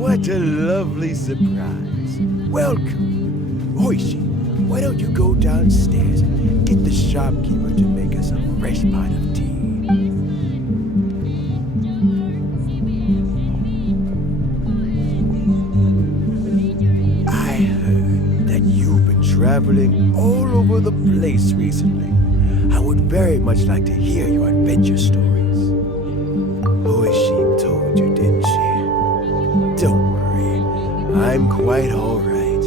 What a lovely surprise. Welcome. Oishi, why don't you go downstairs and get the shopkeeper to make us a fresh pot of tea? I heard that you've been traveling all over the place recently. I would very much like to hear your adventure stories. Oishi told you, didn't she? Don't worry, I'm quite all right.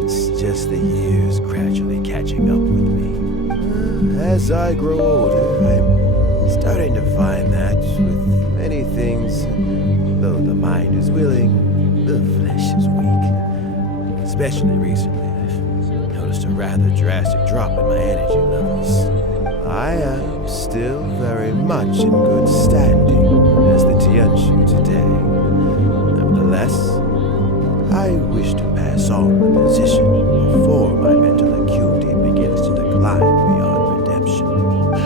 It's just the years gradually catching up with me. As I grow older, I'm starting to find that with many things, though the mind is willing, the flesh is weak. Especially recently, I've noticed a rather drastic drop in my energy levels. I am still very much in good standing as the Tianshu today. Nevertheless, I wish to pass on the position before my mental acuity begins to decline beyond redemption.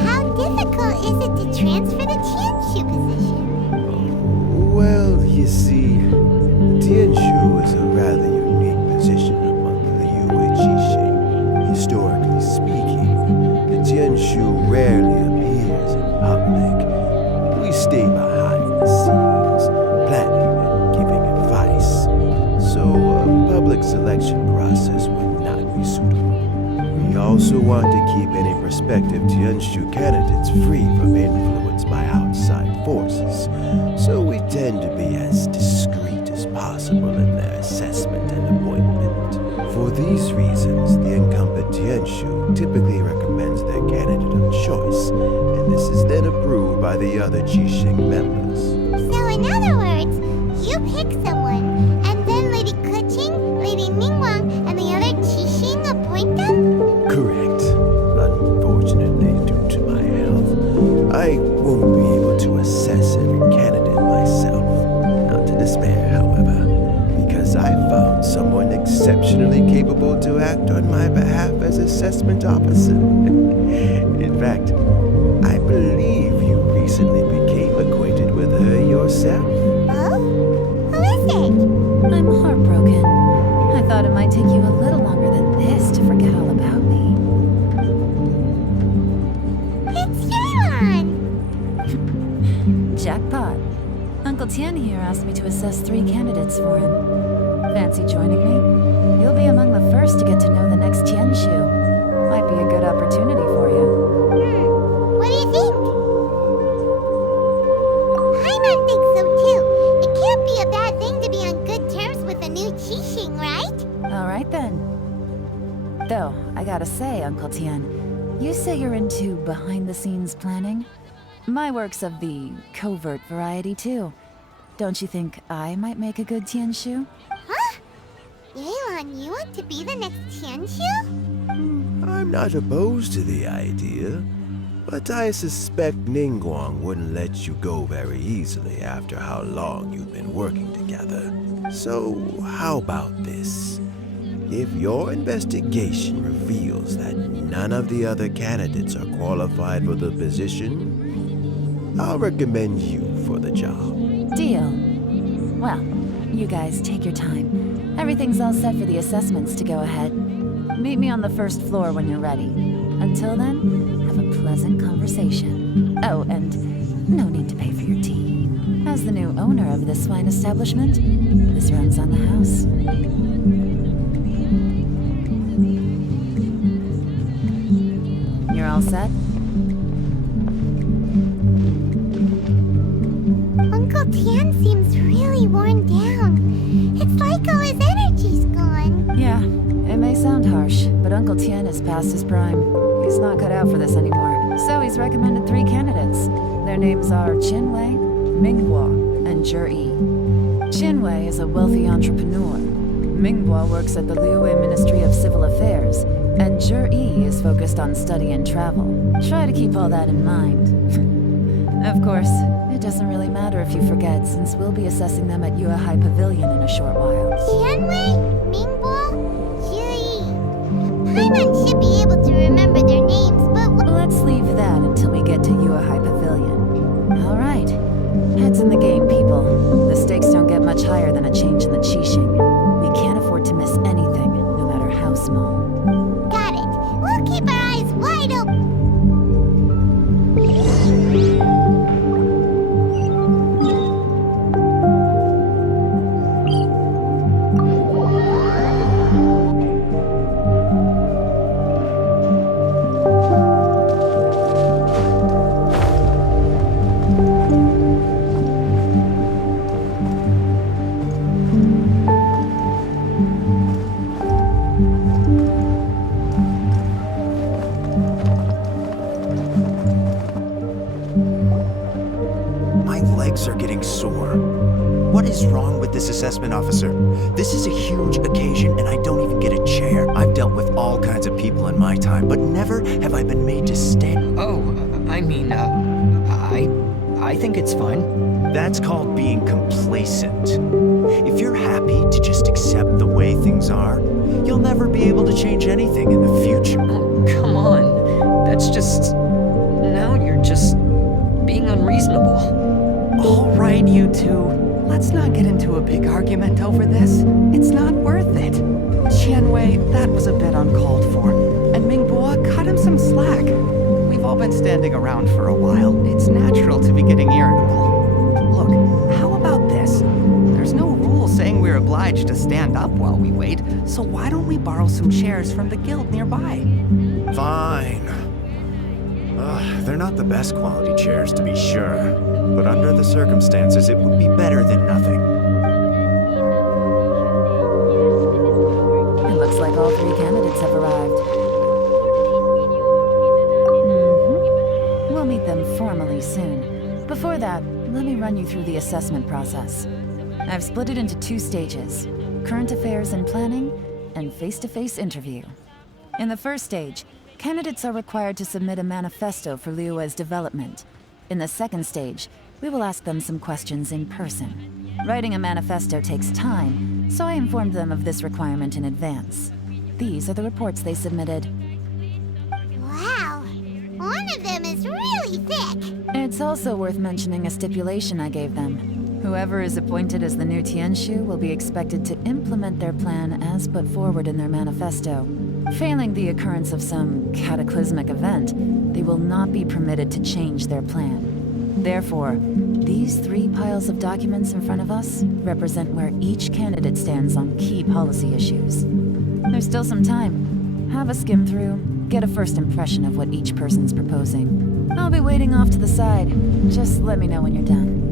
How difficult is it to transfer the Tianshu position? Well, you see, the Tianshu is a rather unique position among the Yue Qixing. Historically speaking, the Tianshu rarely appears in public. We stay behind the scenes, planning and giving advice. So a public selection process would not be suitable. We also want to keep any prospective Tianshu candidates free from influence by outside forces, so we tend to be as discreet as possible in their assessment and appointment. For these reasons, the incumbent Tianshu typically recommends their candidate of choice, and this is then approved by the other Qixing members. So in other words, you pick someone, and then Lady Keqing, Lady Ningguang, and the other Qixing appoint them? Correct. Unfortunately, due to my health, I won't be able to assess every candidate myself. Not to despair, however, because I found someone exceptionally capable to act on my behalf as assessment officer. In fact, I believe you recently became acquainted with her yourself. Oh? Who is it? I'm heartbroken. I thought it might take you a little longer than this to forget all about me. It's Yelan! Jackpot. Uncle Tian here asked me to assess 3 candidates for him. Fancy joining me? You'll be among the first to get to know the next Tianshu. Might be a good opportunity for you. What do you think? Paimon thinks so too. It can't be a bad thing to be on good terms with a new Qixing, right? All right then. Though, I gotta say, Uncle Tian, you say you're into behind-the-scenes planning? My work's of the covert variety too. Don't you think I might make a good Tianshu? Huh? Yelan, you want to be the next Tianshu? I'm not opposed to the idea, but I suspect Ningguang wouldn't let you go very easily after how long you've been working together. So, how about this? If your investigation reveals that none of the other candidates are qualified for the position, I'll recommend you for the job. Deal. Well, you guys take your time. Everything's all set for the assessments to go ahead. Meet me on the first floor when you're ready. Until then, have a pleasant conversation. Oh, and no need to pay for your tea. As the new owner of this fine establishment, this runs on the house. You're all set? Uncle Tian seems really worn down. It's like all his energy's gone. Yeah, it may sound harsh, but Uncle Tian is past his prime. He's not cut out for this anymore. So he's recommended 3 candidates. Their names are Qinwei, Minghua, and Zhi. Qinwei is a wealthy entrepreneur. Minghua works at the Liyue Ministry of Civil Affairs, and Zhi is focused on study and travel. Try to keep all that in mind. Of course, it doesn't really matter if you forget, since we'll be assessing them at Yuehai Pavilion in a short while. Qianwei, Mingbo, Zhi. Paimon should be able to remember their names, but Let's leave that until we get to Yuehai Pavilion. All right. Heads in the game, people. The stakes don't get much higher than a neck sore. What is wrong with this assessment officer? This is a huge occasion and I don't even get a chair. I've dealt with all kinds of people in my time, but never have I been made to stand. I think it's fine. That's called being complacent. If you're happy to just accept the way things are, you'll never be able to change anything in the future. Oh, come on. That's just... Now you're just being unreasonable. All right, you two. Let's not get into a big argument over this. It's not worth it. Qianwei, that was a bit uncalled for. And Mingbua, cut him some slack. We've all been standing around for a while. It's natural to be getting irritable. Look, how about this? There's no rule saying we're obliged to stand up while we wait, so why don't we borrow some chairs from the guild nearby? Fine. They're not the best quality chairs, to be sure. But under the circumstances, it would be better than nothing. It looks like all 3 candidates have arrived. We'll meet them formally soon. Before that, let me run you through the assessment process. I've split it into 2 stages: current affairs and planning, and face-to-face interview. In the first stage, candidates are required to submit a manifesto for Liyue's development. In the second stage, we will ask them some questions in person. Writing a manifesto takes time, so I informed them of this requirement in advance. These are the reports they submitted. Wow, one of them is really thick. It's also worth mentioning a stipulation I gave them. Whoever is appointed as the new Tianshu will be expected to implement their plan as put forward in their manifesto. Failing the occurrence of some cataclysmic event, they will not be permitted to change their plan. Therefore, these 3 piles of documents in front of us represent where each candidate stands on key policy issues. There's still some time. Have a skim through, get a first impression of what each person's proposing. I'll be waiting off to the side. Just let me know when you're done.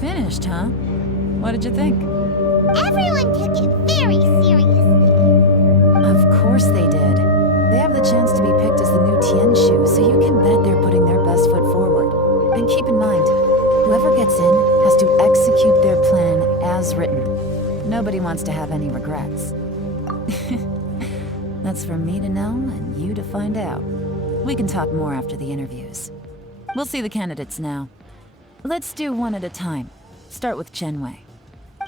Finished, huh? What did you think? Everyone took it very seriously. Of course they did. They have the chance to be picked as the new Tianshu, so you can bet they're putting their And keep in mind, whoever gets in has to execute their plan as written. Nobody wants to have any regrets. That's for me to know and you to find out. We can talk more after the interviews. We'll see the candidates now. Let's do one at a time. Start with Chenwei.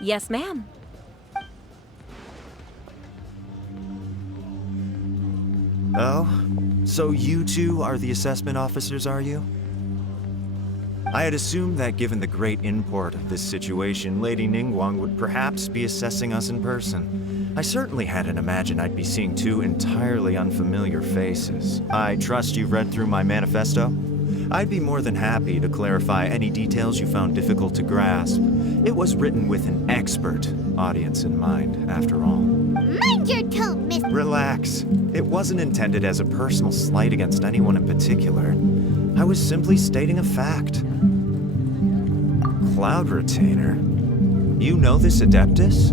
Yes, ma'am. Oh? So you two are the assessment officers, are you? I had assumed that given the great import of this situation, Lady Ningguang would perhaps be assessing us in person. I certainly hadn't imagined I'd be seeing two entirely unfamiliar faces. I trust you've read through my manifesto? I'd be more than happy to clarify any details you found difficult to grasp. It was written with an expert audience in mind, after all. Mind your tone, Miss. Relax. It wasn't intended as a personal slight against anyone in particular. I was simply stating a fact. Cloud Retainer? You know this Adeptus?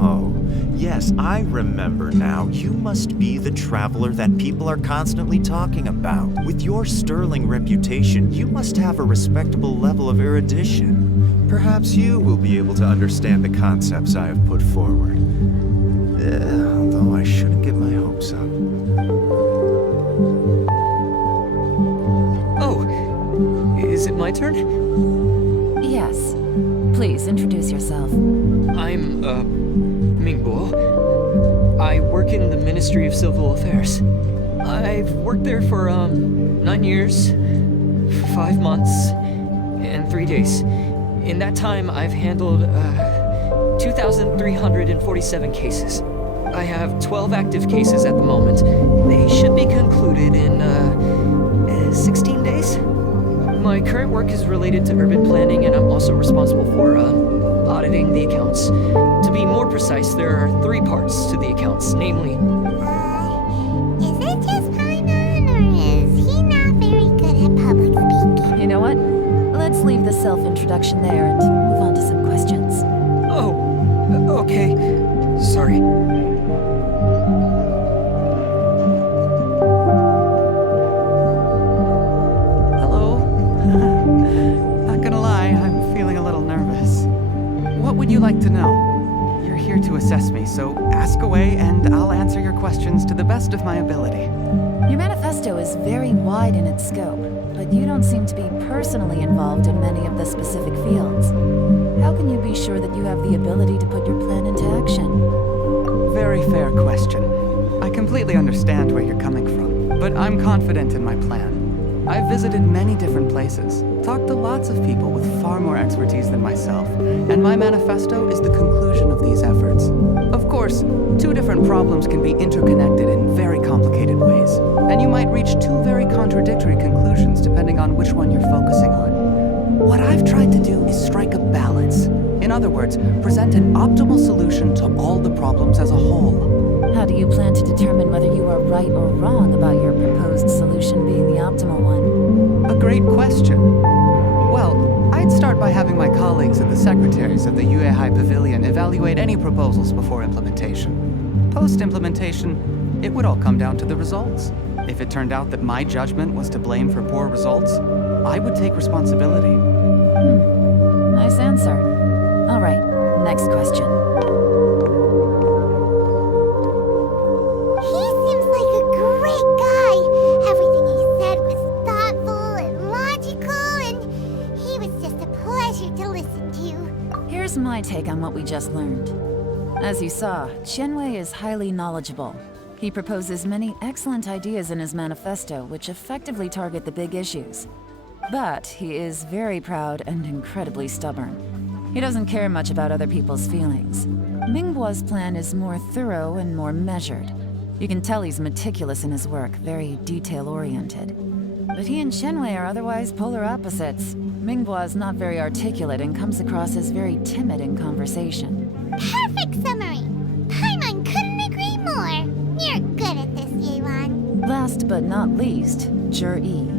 Oh, yes, I remember now. You must be the traveler that people are constantly talking about. With your sterling reputation, you must have a respectable level of erudition. Perhaps you will be able to understand the concepts I have put forward. Although I shouldn't get my hopes up. Oh, is it my turn? Yes. Please introduce yourself. I'm, Mingbo. I work in the Ministry of Civil Affairs. I've worked there for, 9 years, 5 months, and 3 days. In that time, I've handled, 2,347 cases. I have 12 active cases at the moment. They should be concluded in, 16 days. My current work is related to urban planning, and I'm also responsible for, auditing the accounts. To be more precise, there are 3 parts to the accounts, namely... Is it just Paimon, or is he not very good at public speaking? You know what? Let's leave the self-introduction there and move on to some questions. Oh, okay. Sorry. What would you like to know? You're here to assess me, so ask away and I'll answer your questions to the best of my ability. Your manifesto is very wide in its scope, but you don't seem to be personally involved in many of the specific fields. How can you be sure that you have the ability to put your plan into action? Very fair question. I completely understand where you're coming from, but I'm confident in my plan. I've visited many different places, talked to lots of people with far more expertise than myself, and my manifesto is the conclusion of these efforts. Of course, 2 different problems can be interconnected in very complicated ways, and you might reach 2 very contradictory conclusions depending on which one you're focusing on. What I've tried to do is strike a balance. In other words, present an optimal solution to all the problems as a whole. How do you plan to determine whether you are right or wrong about your proposed solution being the optimal one? A great question. Well, I'd start by having my colleagues and the secretaries of the Yuehai Pavilion evaluate any proposals before implementation. Post-implementation, it would all come down to the results. If it turned out that my judgment was to blame for poor results, I would take responsibility. Nice answer. All right, next question. He seems like a great guy. Everything he said was thoughtful and logical, and he was just a pleasure to listen to. Here's my take on what we just learned. As you saw, Chenwei is highly knowledgeable. He proposes many excellent ideas in his manifesto which effectively target the big issues. But he is very proud and incredibly stubborn. He doesn't care much about other people's feelings. Mingguo's plan is more thorough and more measured. You can tell he's meticulous in his work, very detail-oriented. But he and Chenwei are otherwise polar opposites. Mingguo is not very articulate and comes across as very timid in conversation. Perfect summary. Paimon couldn't agree more. You're good at this, Yelan. Last but not least, Yi.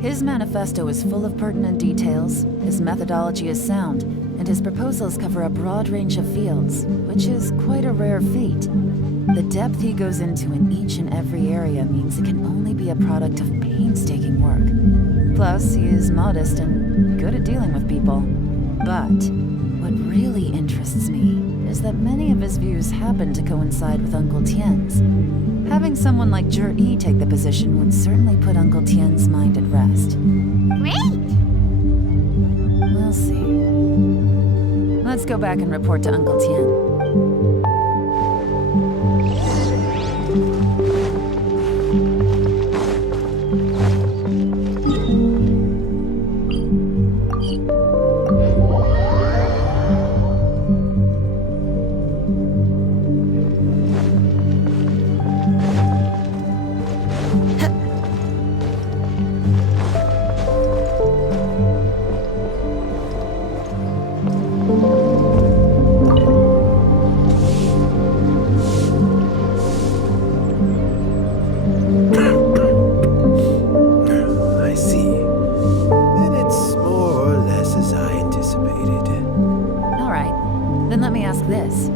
His manifesto is full of pertinent details, his methodology is sound, and his proposals cover a broad range of fields, which is quite a rare feat. The depth he goes into in each and every area means it can only be a product of painstaking work. Plus, he is modest and good at dealing with people. But what really interests me is that many of his views happen to coincide with Uncle Tien's. Having someone like Zhi take the position would certainly put Uncle Tien's mind at rest. Great! We'll see. Let's go back and report to Uncle Tien. I see. Then it's more or less as I anticipated. All right, then let me ask this.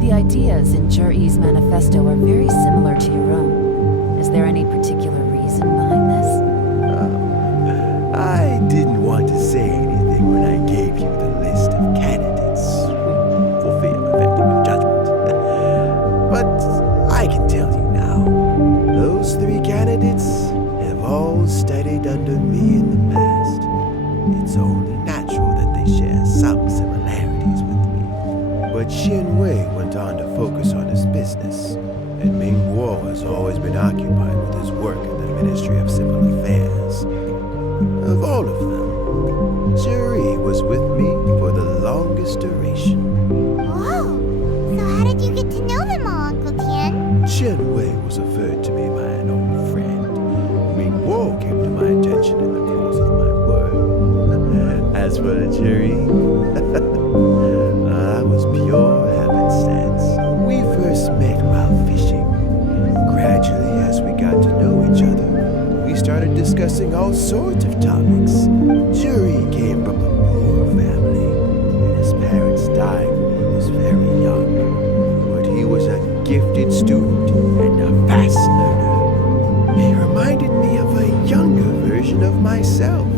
The ideas in Zhi's manifesto are very similar to your own. Is there any particular reason behind this? I didn't want to say anything when I gave you the list of candidates for fear of affecting your judgment. But I can tell you now, those three candidates have all studied under me in the past. It's only natural that they share some similarities with me. But Xian Wei went on to focus on his business, and Ming Guo has always been occupied with his work in the Ministry of Civil Affairs. Of all of them, Zhi was with me for the longest duration. Whoa! So how did you get to know them all, Uncle Tien? Chen Wei was referred to me by an old friend. Ming Guo came to my attention in the course of my work. As for the jury, I was pure happenstance. We first met while fishing. Gradually, as we got to know each other, we started discussing all sorts of topics. Zhi came from a poor family, and his parents died when he was very young. But he was a gifted student and a fast learner. He reminded me of a younger version of myself.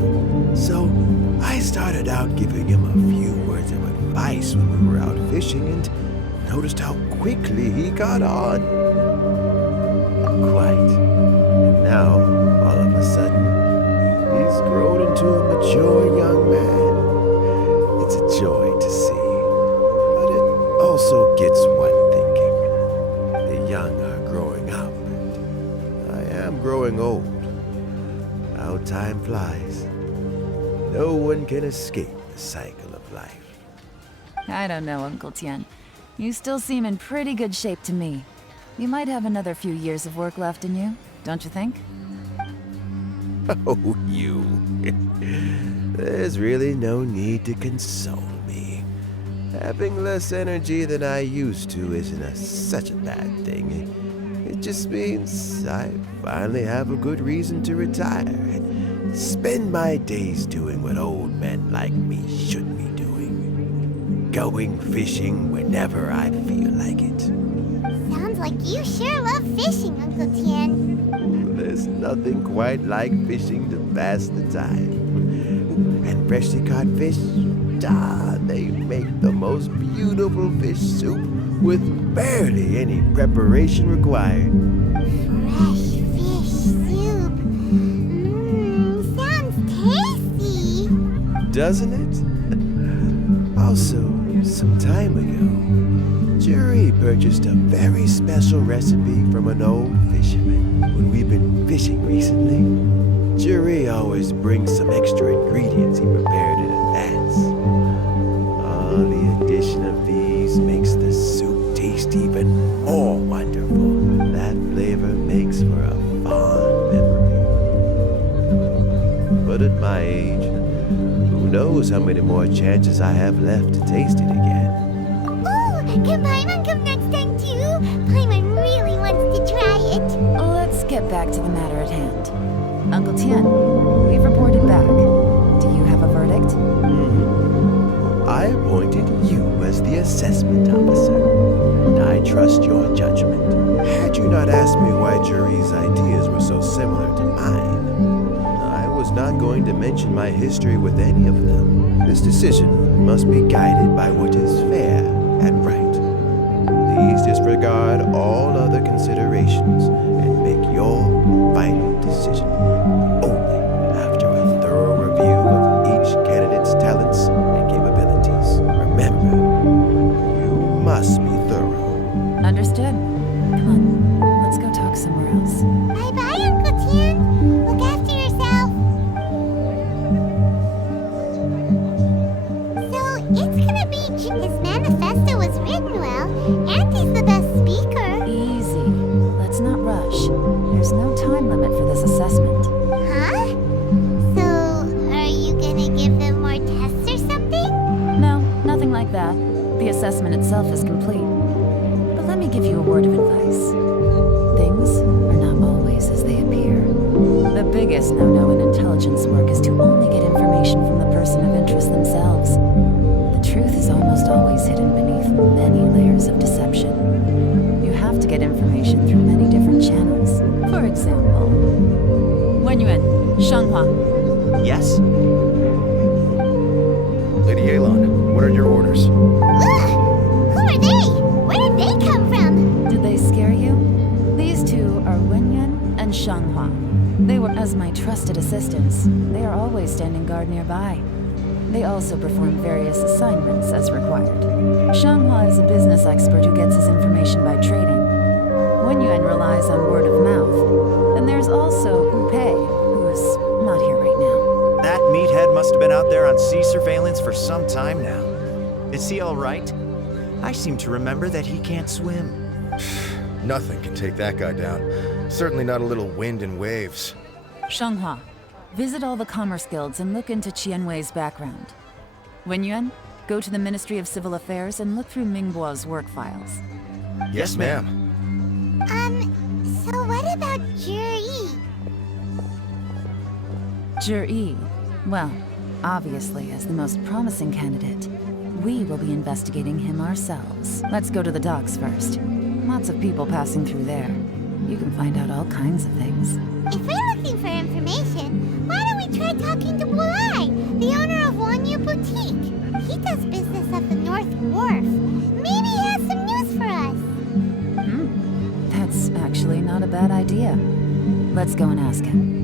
So I started out giving him a few words of advice when we were out fishing and noticed how quickly he got on. Quite. And now, all of a sudden, he's grown into a mature young man. It's a joy to see. But it also gets one thinking. The young are growing up, and I am growing old. How time flies. No one can escape the cycle of life. I don't know, Uncle Tien. You still seem in pretty good shape to me. You might have another few years of work left in you, don't you think? Oh, you. There's really no need to console me. Having less energy than I used to isn't such a bad thing. It just means I finally have a good reason to retire and spend my days doing what old men like me should be doing. Going fishing whenever I feel like it. Sounds like you sure love fishing, Uncle Tien. There's nothing quite like fishing to pass the time. And freshly caught fish, they make the most beautiful fish soup with barely any preparation required. Fresh fish soup. Sounds tasty. Doesn't it? Also, some time ago, Zhi purchased a very special recipe from an old fisherman. When we've been fishing recently, Zhi always brings some extra ingredients he prepared in advance. The addition of these makes the soup taste even more wonderful. That flavor makes for a fond memory. But at my age, who knows how many more chances I have left to taste it again. Oh, can Paimon come next time too? Paimon really wants to try it. Let's get back to the matter at hand. Uncle Tien, we've reported back. Do you have a verdict? I appointed you as the assessment officer, and I trust your judgment. Had you not asked me why Zhi's ideas were so similar to mine, I was not going to mention my history with any of them. This decision must be guided by what is fair and right. Please disregard all other considerations and make your final decision only after a thorough review of each candidate's talents and capabilities. Remember, you must be thorough. Understood. Come on, let's go talk somewhere else. Bye-bye, Uncle Tian. Look after yourself. So, it's gonna be... His manifesto was written well, and he's the best speaker. Easy. Let's not rush. There's no time limit for this assessment. Huh? So, are you gonna give them more tests or something? No, nothing like that. The assessment itself is complete. But let me give you a word of advice. Things are not always as they appear. The biggest no-no in intelligence work is to only get information from the person of interest themselves. The truth is almost always hidden beneath many layers of deception. You have to get information through many different channels. For example, Wenyuan, Shanghua. Yes? Lady Yelan, what are your orders? Ugh! Who are they? Where did they come from? Did they scare you? These two are Wenyuan and Shanghua. They were as my trusted assistants. They are always standing guard nearby. They also perform various assignments as required. Shanghua is a business expert who gets his information by trading. Wenyuan relies on word of mouth. And there's also Upei, who's not here right now. That meathead must have been out there on sea surveillance for some time now. Is he all right? I seem to remember that he can't swim. Nothing can take that guy down. Certainly not a little wind and waves. Shanghua, visit all the commerce guilds and look into Qianwei's background. Wenyuan, go to the Ministry of Civil Affairs and look through Mingbo's work files. Yes, ma'am. So what about Juri? Zhi, well, obviously as the most promising candidate, we will be investigating him ourselves. Let's go to the docks first. Lots of people passing through there. You can find out all kinds of things. If we're looking for information, why don't we try talking to Bulai, the owner of Wanyu Boutique? He does business at the North Wharf. Maybe he has some news for us. That's actually not a bad idea. Let's go and ask him.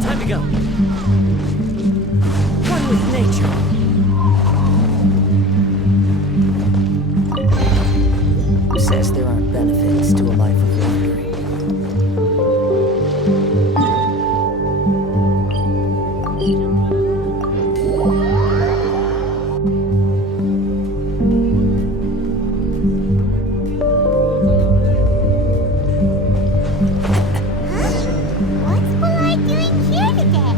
Time to go. One with nature. Who says there aren't benefits to a life of wandering? What's Bulai doing here today?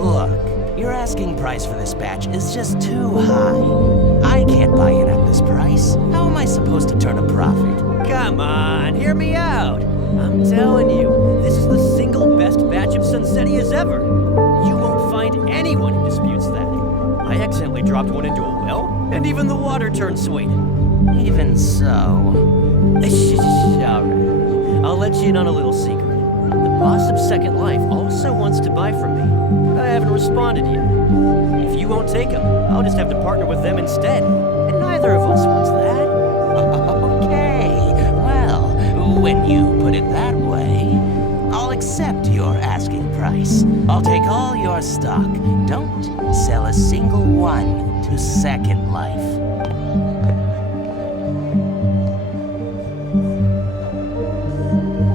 Look, your asking price for this batch is just too high. I can't buy it at this price. How am I supposed to turn a profit? Come on, hear me out. I'm telling you, this is the single best batch of Sunsettias ever. You won't find anyone who disputes that. I accidentally dropped one into a well, and even the water turned sweet. Even so. All right. I'll let you in on a little secret. The boss of Second Life also wants to buy from me, but I haven't responded yet. If you won't take him, I'll just have to partner with them instead, and neither of us wants that. Okay, well, when you put it that way, I'll accept your asking price. I'll take all your stock. Don't sell a single one to Second Life.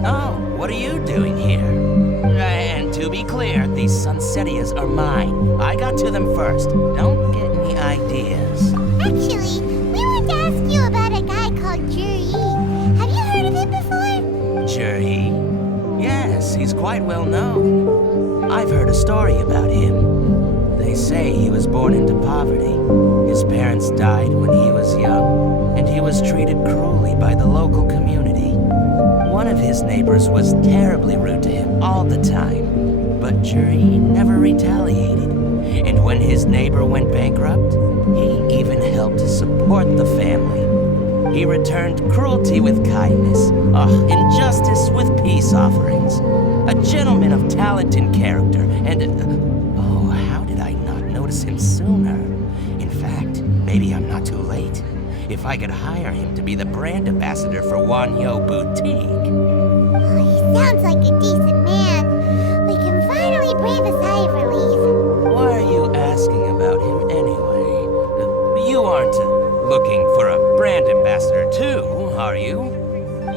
Oh, what are you doing here? And to be clear, these Sunsettias are mine. I got to them first. Don't get any ideas. Actually, we want to ask you about a guy called Juri. Have you heard of him before? Juri? Yes, he's quite well known. I've heard a story about him. They say he was born into poverty. His parents died when he was young, and he was treated cruelly by the local community. one of his neighbors was terribly rude to him all the time, but Jury never retaliated. And when his neighbor went bankrupt, he even helped to support the family. He returned cruelty with kindness, injustice with peace offerings. A gentleman of talent and character, and oh, how did I not notice him sooner? In fact, maybe I'm not too late. If I could hire him to be the brand ambassador for Wanyo Boutique. He sounds like a decent man. We can finally breathe a sigh of relief. Why are you asking about him anyway? You aren't looking for a brand ambassador too, are you?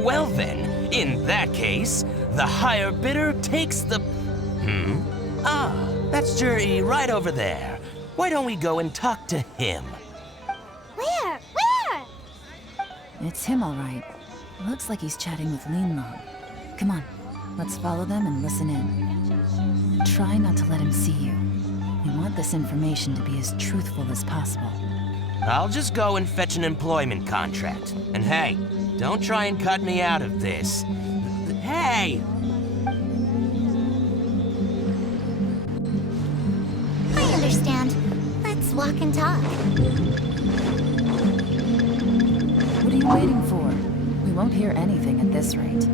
Well then, in that case, the higher bidder takes the... that's Jury right over there. Why don't we go and talk to him? Where? It's him, all right. Looks like he's chatting with Yelan. Come on, let's follow them and listen in. Try not to let him see you. We want this information to be as truthful as possible. I'll just go and fetch an employment contract. And hey, don't try and cut me out of this. Hey! I understand. Let's walk and talk. What are you waiting for? We won't hear anything at this rate.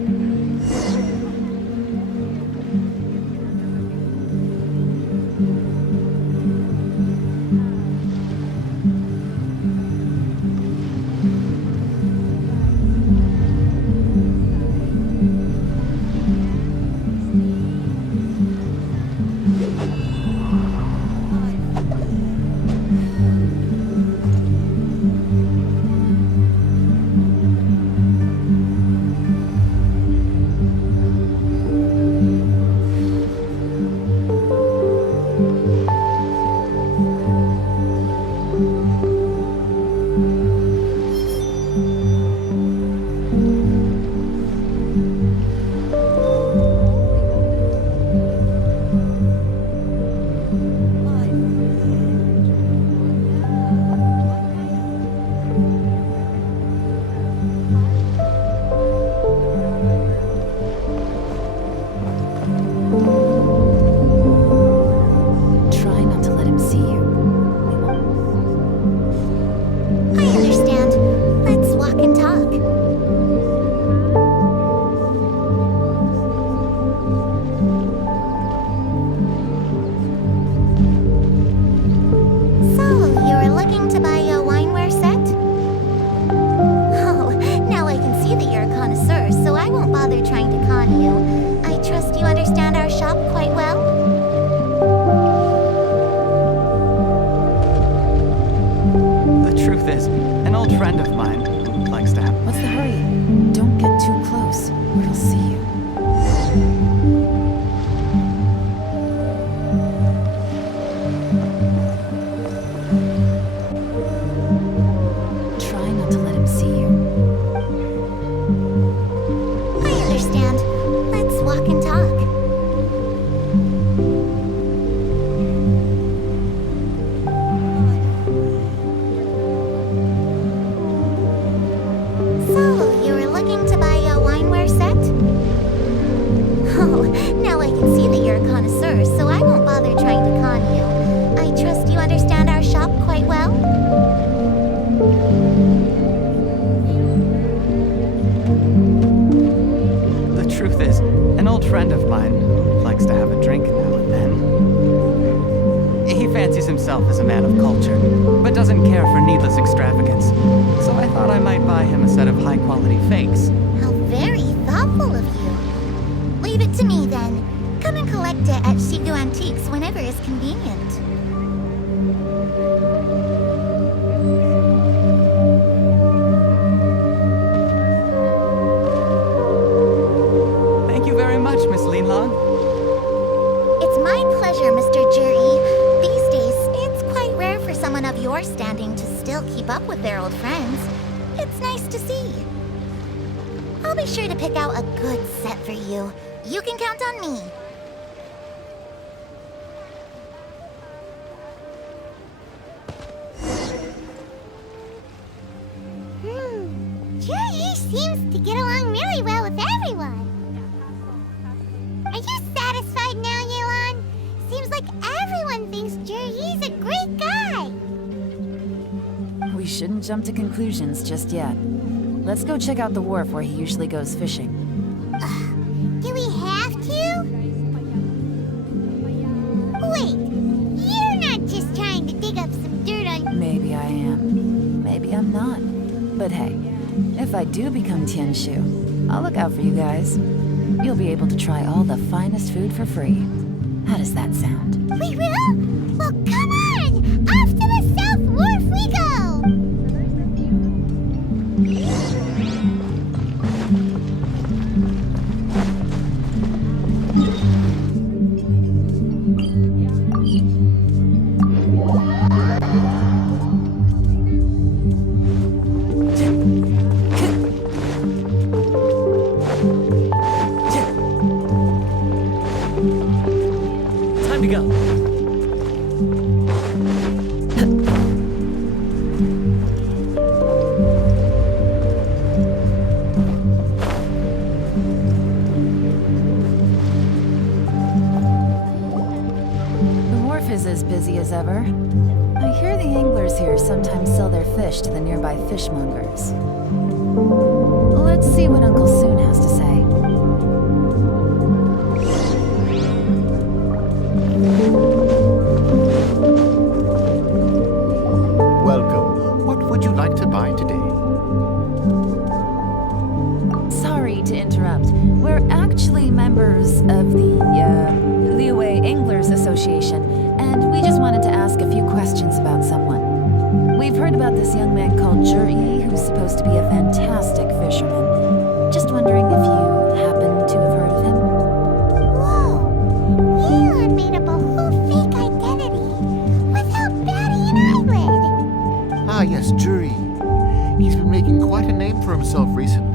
As a man of culture, but doesn't care for needless extravagance. So I thought I might buy him a set of high-quality fakes. How very thoughtful of you. Leave it to me, then. Come and collect it at Shigu Antiques whenever is convenient. Thank you very much, Miss Yelan. It's my pleasure, Mr. Jury. These days, it's quite rare for someone of your standing to still keep up with their old friends. It's nice to see. I'll be sure to pick out a good set for you. You can count on me. Jerry seems to get along really well with everyone. Are you satisfied now, Yelan? Seems like everyone thinks Jerry's a great guy. We shouldn't jump to conclusions just yet. Let's go check out the wharf where he usually goes fishing. Do we have to? Wait, you're not just trying to dig up some dirt on... Maybe I am. Maybe I'm not. But hey, if I do become Tianshu, I'll look out for you guys. You'll be able to try all the finest food for free. How does that sound? We will? Well, come on! Off to the South Wharf we go! Time to go. The wharf is as busy as ever. I hear the anglers here sometimes sell their fish to the nearby fishmongers. Let's see what Uncle Soon has to say. Welcome. What would you like to buy today? Sorry to interrupt. We're actually members of the, Liuwei Anglers Association, and we just wanted to ask a few questions about someone. We've heard about this young man called Zhi, who's supposed to be a fantastic fisherman. Just wondering if you happen to have heard of him? Whoa! Yelan made up a whole fake identity without batting an eyelid. Ah, yes, Jury. He's been making quite a name for himself recently.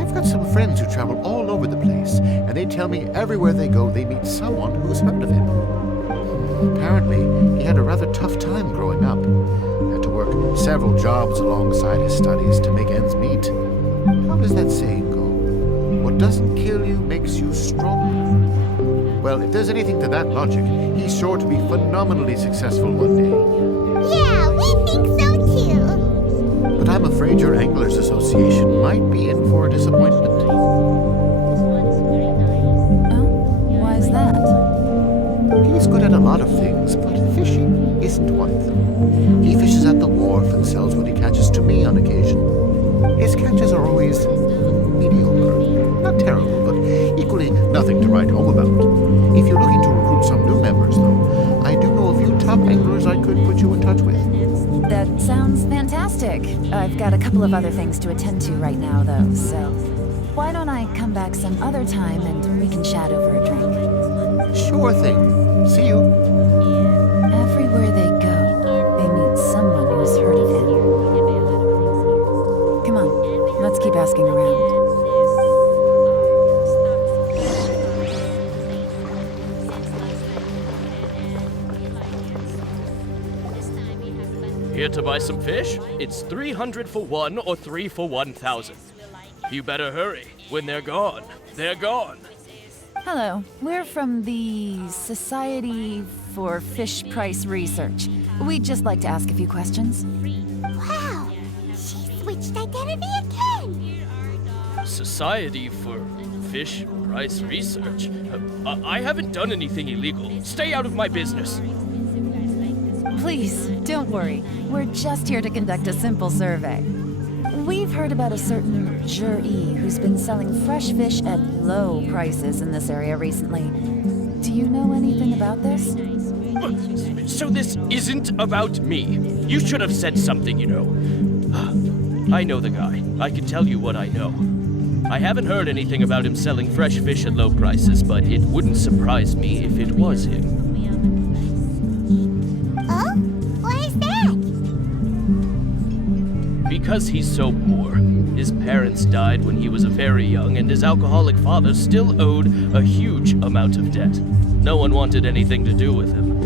I've got some friends who travel all over the place, and they tell me everywhere they go they meet someone who's heard of him. Apparently, he had a rather tough time growing up. Had to work several jobs alongside his studies to make ends meet. How does that saying go? What doesn't kill you makes you stronger. Well, if there's anything to that logic, he's sure to be phenomenally successful one day. Yeah, we think so too. But I'm afraid your Anglers Association might be in for a disappointment. Oh? Why is that? He's good at a lot of things, but fishing isn't one of them. He fishes at the wharf and sells what he catches to me on occasion. His catches are always mediocre. Not terrible, but equally nothing to write home about. If you're looking to recruit some new members, though, I do know a few top anglers I could put you in touch with. That sounds fantastic. I've got a couple of other things to attend to right now, though, so why don't I come back some other time and we can chat over a drink? Sure thing. See you. Everywhere they go, they meet someone who's heard of him. Come on, let's keep asking around. Here to buy some fish? It's 300 for one or 3 for 1,000. You better hurry. When they're gone, they're gone. Hello, we're from the Society for Fish Price Research. We'd just like to ask a few questions. Wow, she switched identity again. Society for Fish Price Research? I haven't done anything illegal. Stay out of my business. Please, don't worry. We're just here to conduct a simple survey. We've heard about a certain Zhi who's been selling fresh fish at low prices in this area recently. Do you know anything about this? So this isn't about me. You should have said something, you know. I know the guy. I can tell you what I know. I haven't heard anything about him selling fresh fish at low prices, but it wouldn't surprise me if it was him. Oh? Why is that? Because he's so poor. His parents died when he was very young, and his alcoholic father still owed a huge amount of debt. No one wanted anything to do with him.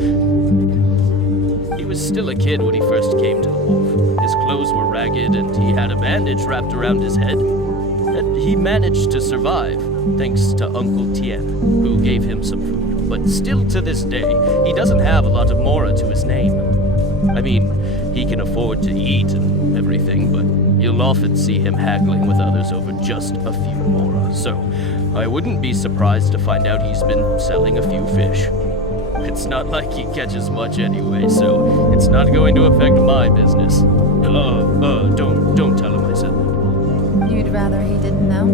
He was was still a kid when he first came to the wharf. His clothes were ragged and he had a bandage wrapped around his head. And he managed to survive, thanks to Uncle Tien, who gave him some food. But still to this day, he doesn't have a lot of mora to his name. I mean, he can afford to eat and everything, but you'll often see him haggling with others over just a few mora. So, I wouldn't be surprised to find out he's been selling a few fish. It's not like he catches much anyway, so it's not going to affect my business. Don't tell him I said that. You'd rather he didn't know?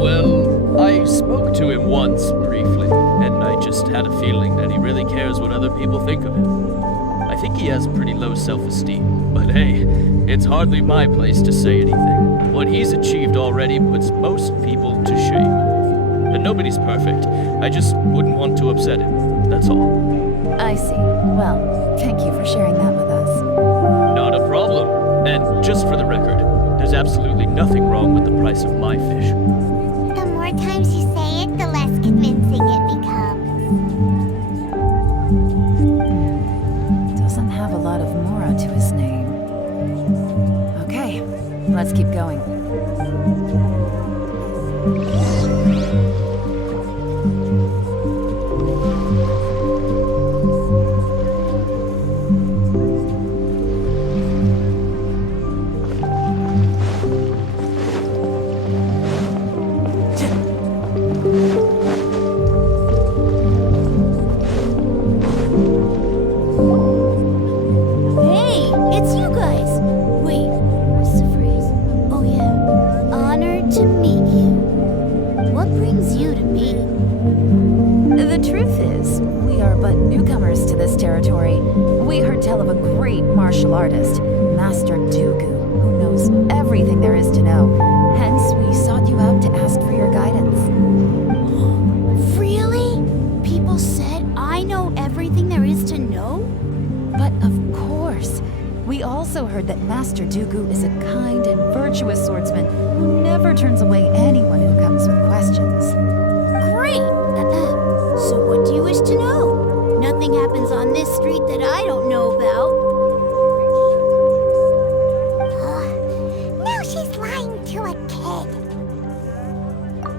Well, I spoke to him once, briefly, and I just had a feeling that he really cares what other people think of him. I think he has pretty low self-esteem, but hey, it's hardly my place to say anything. What he's achieved already puts most people to shame. And nobody's perfect. I just wouldn't want to upset him, that's all. I see. Well, thank you for sharing that with us. Not a problem. And just for the record, there's absolutely nothing wrong with the price of my fish. The more times you say it, the less convincing it becomes. Doesn't have a lot of mora to his name. Okay, let's keep going. Hey, it's you guys. Wait, what's the phrase? Oh yeah, honored to meet you. What brings you to me? The truth is, we are but newcomers to this territory. We heard tell of a great martial artist, Master Dooku, who knows everything there is to know. Hence, we sought you out to ask for your guidance. Really? People said I know everything there is to know? But of course, we also heard that Master Dooku is a kind and virtuous swordsman who never turns away anyone who comes with questions. Great! So what do you wish to know? Nothing happens on this street that I don't know about. Now she's lying to a kid.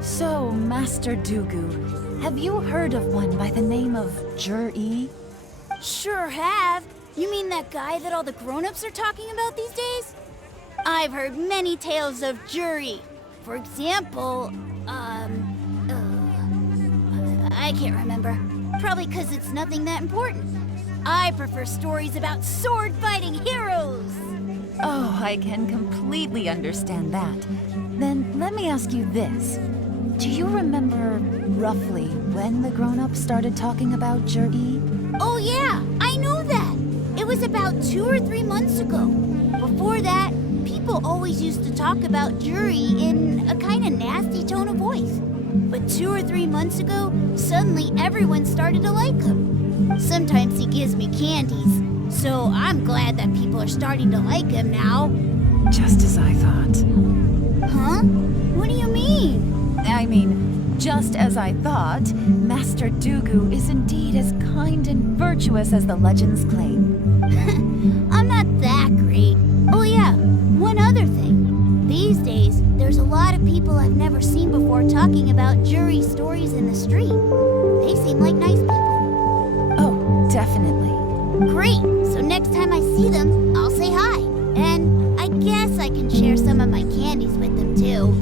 So, Master Dooku, have you heard of one by the name of Jur-E? Sure have. You mean that guy that all the grown-ups are talking about these days? I've heard many tales of Jury. For example, I can't remember. Probably because it's nothing that important. I prefer stories about sword-fighting heroes. Oh, I can completely understand that. Then let me ask you this. Do you remember roughly when the grown-ups started talking about Jur-E? Oh yeah, I know that. It was about 2 or 3 months ago. Before that, people always used to talk about Jury in a kind of nasty tone of voice. But 2 or 3 months ago, suddenly everyone started to like him. Sometimes he gives me candies, so I'm glad that people are starting to like him now. Just as I thought. Huh? What do you mean? I mean, just as I thought, Master Dooku is indeed as kind and virtuous as the legends claim. I'm not that great. Oh yeah, one other thing. These days, there's a lot of people I've never seen before talking about Jury stories in the street. They seem like nice people. Oh, definitely. Great! So next time I see them, I'll say hi. And I guess I can share some of my candies with them too.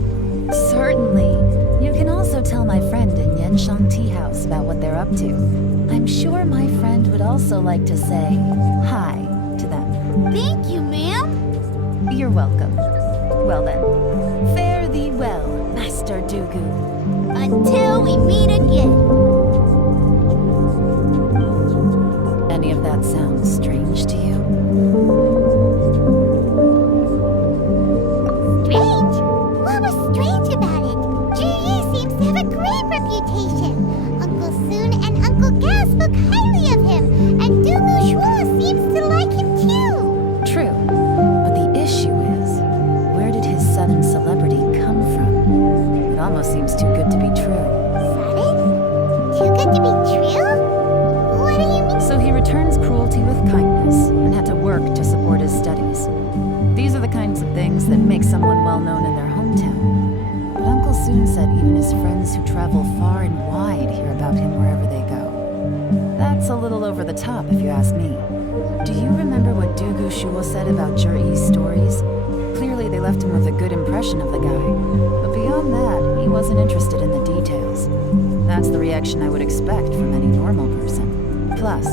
Certainly. You can also tell my friend in Yenshang Tea House about what they're up to. I'm sure my friend would also like to say hi to them. Thank you, ma'am. You're welcome. Well then, fare thee well, Master Dooku. Until we meet again. Any of that sound strange to you? Strange? What was strange about it? Ji seems to have a great reputation. Uncle Soon and Uncle Gas spoke highly of him, and Dulu Shua seems to like him too. True. But the issue is, where did his sudden celebrity come from? It almost seems too good to be true. Sudden? Too good to be true? What do you mean? So he returns cruelty with kindness, the kinds of things that make someone well known in their hometown. But Uncle soon said even his friends who travel far and wide hear about him wherever they go. That's a little over the top, if you ask me. Do you remember what Dugu Shuo said about Jur-E's stories? Clearly they left him with a good impression of the guy. But beyond that, he wasn't interested in the details. That's the reaction I would expect from any normal person. Plus,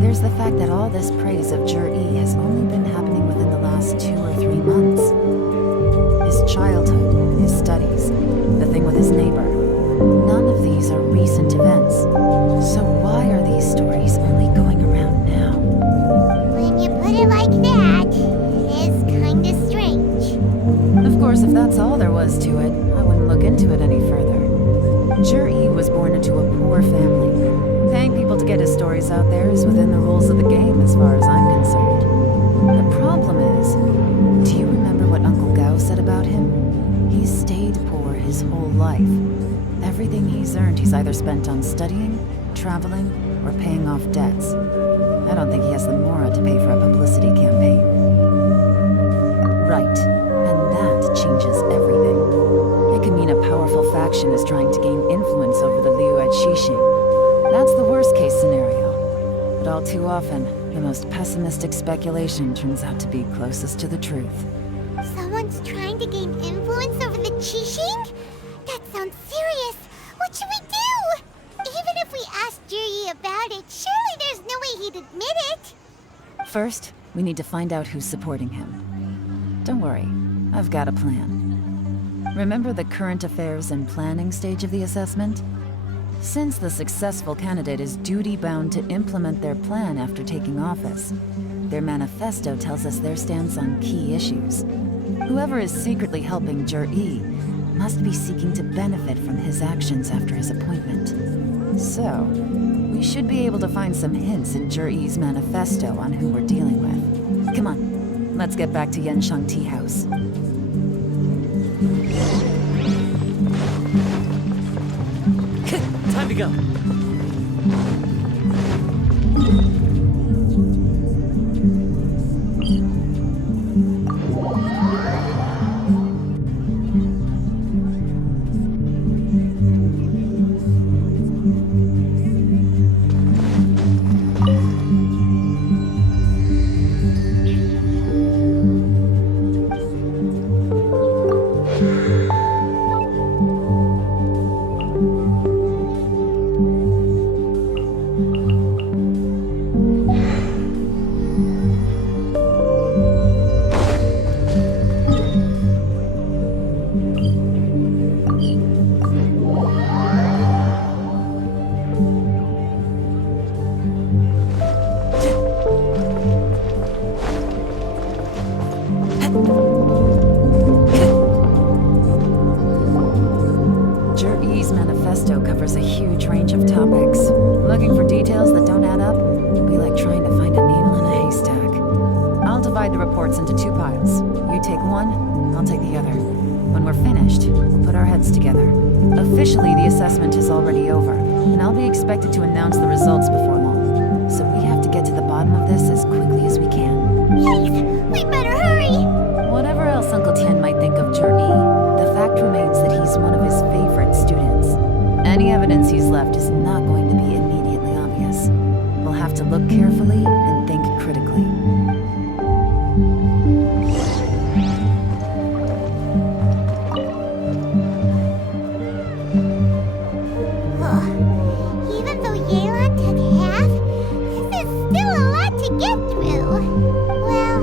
there's the fact that all this praise of Jur-E has only been happening within the last 2 or 3 months. His childhood, his studies, the thing with his neighbor. None of these are recent events. So why are these stories only going around now? When you put it like that, it is kinda strange. Of course, if that's all there was to it, I wouldn't look into it any further. Jur-E was born into a poor family. Paying people to get his stories out there is within the rules of the game as far as I'm concerned. The problem is, do you remember what Uncle Gao said about him? He's stayed poor his whole life. Everything he's earned he's either spent on studying, traveling, or paying off debts. I don't think he has the mora to pay for a publicity campaign. Right, and that changes everything. It can mean a powerful faction is trying to gain influence over the Liu at Xixing. That's the worst case scenario. But all too often, the most pessimistic speculation turns out to be closest to the truth. Someone's trying to gain influence over the Qixing? That sounds serious. What should we do? Even if we asked Jur-E about it, surely there's no way he'd admit it. First, we need to find out who's supporting him. Don't worry, I've got a plan. Remember the current affairs and planning stage of the assessment? Since the successful candidate is duty-bound to implement their plan after taking office, their manifesto tells us their stance on key issues. Whoever is secretly helping Jur-E must be seeking to benefit from his actions after his appointment. So, we should be able to find some hints in Jur-E's manifesto on who we're dealing with. Come on, let's get back to Yenshang Tea House. Time to go. Jur-E's manifesto covers a huge range of topics. Looking for details that don't add up would be like trying to find a needle in a haystack. I'll divide the reports into 2 piles. You take one, I'll take the other. When we're finished, we'll put our heads together. Officially, the assessment is already over, and I'll be expected to announce the results before long. So we have to get to the bottom of this as quickly as we can. Please, we better hurry. Whatever else Uncle Tian might think of Jur-E, the fact remains that he's one of his favorite students. Any evidence he's left is not going to be immediately obvious. We'll have to look carefully and think critically. Even though Yelan took half, this is still a lot to get through. Well,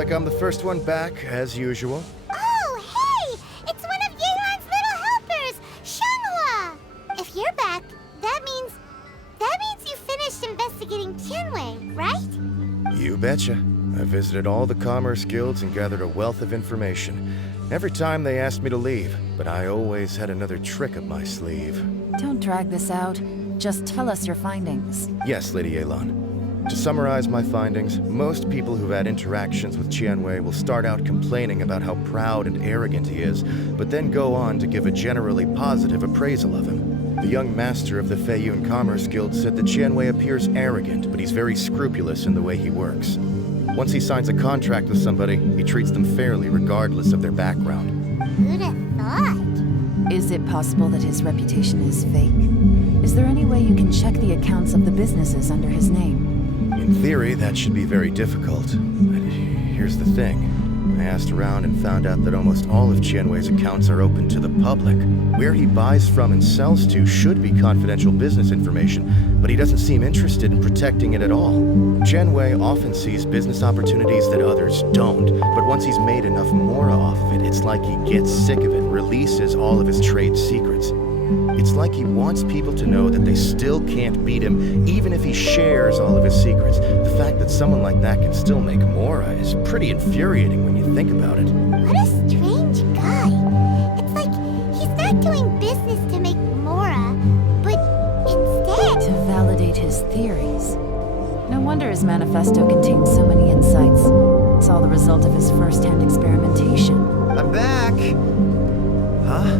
like I'm the first one back, as usual. Oh, hey! It's one of Yelan's little helpers, Shanghua! If you're back, that means you finished investigating Tianwei, right? You betcha. I visited all the commerce guilds and gathered a wealth of information. Every time they asked me to leave, but I always had another trick up my sleeve. Don't drag this out. Just tell us your findings. Yes, Lady Yelan. To summarize my findings, most people who've had interactions with Tianwei will start out complaining about how proud and arrogant he is, but then go on to give a generally positive appraisal of him. The young master of the Feiyun Commerce Guild said that Tianwei appears arrogant, but he's very scrupulous in the way he works. Once he signs a contract with somebody, he treats them fairly regardless of their background. Who'd have thought? Is it possible that his reputation is fake? Is there any way you can check the accounts of the businesses under his name? In theory, that should be very difficult. But here's the thing. I asked around and found out that almost all of Tianwei's accounts are open to the public. Where he buys from and sells to should be confidential business information, but he doesn't seem interested in protecting it at all. Tianwei often sees business opportunities that others don't, but once he's made enough more off of it, it's like he gets sick of it, releases all of his trade secrets. It's like he wants people to know that they still can't beat him, even if he shares all of his secrets. The fact that someone like that can still make Mora is pretty infuriating when you think about it. What a strange guy. It's like he's not doing business to make Mora, but instead... To validate his theories. No wonder his manifesto contains so many insights. It's all the result of his first-hand experimentation. I'm back! Huh?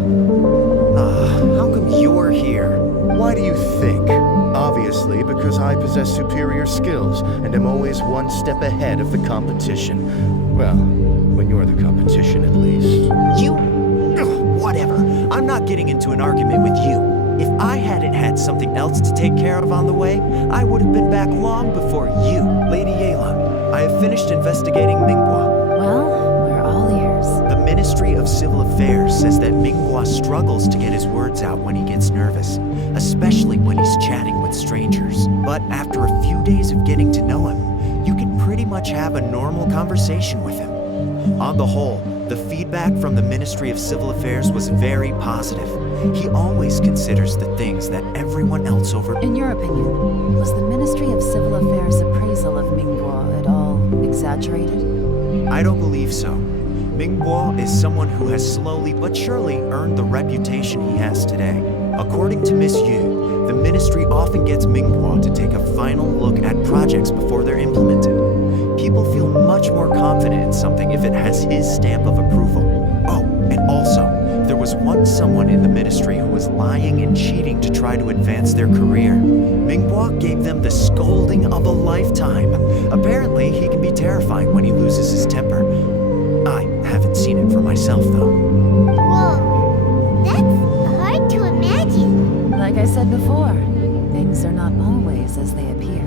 How come you're here? Why do you think? Obviously, because I possess superior skills and am always one step ahead of the competition. Well, when you're the competition, at least. You... Ugh, whatever. I'm not getting into an argument with you. If I hadn't had something else to take care of on the way, I would have been back long before you. Lady Yelan, I have finished investigating Minghua. Well, we're all ears. The Ministry of Civil Affairs says that Minghua struggles to get his words out when he gets nervous, especially when he's chatting with strangers. But after a few days of getting to know him, you can pretty much have a normal conversation with him. On the whole, the feedback from the Ministry of Civil Affairs was very positive. He always considers the things that everyone else over... In your opinion, was the Ministry of Civil Affairs' appraisal of Minghua at all exaggerated? I don't believe so. Minghua is someone who has slowly but surely earned the reputation he has today. According to Miss Yu, the Ministry often gets Minghua to take a final look at projects before they're implemented. People feel much more confident in something if it has his stamp of approval. Oh, and also, there was once someone in the Ministry who was lying and cheating to try to advance their career. Minghua gave them the scolding of a lifetime. Apparently, he can be terrifying when he loses his temper. I haven't seen it for myself, though. Whoa, that's hard to imagine. Like I said before, things are not always as they appear.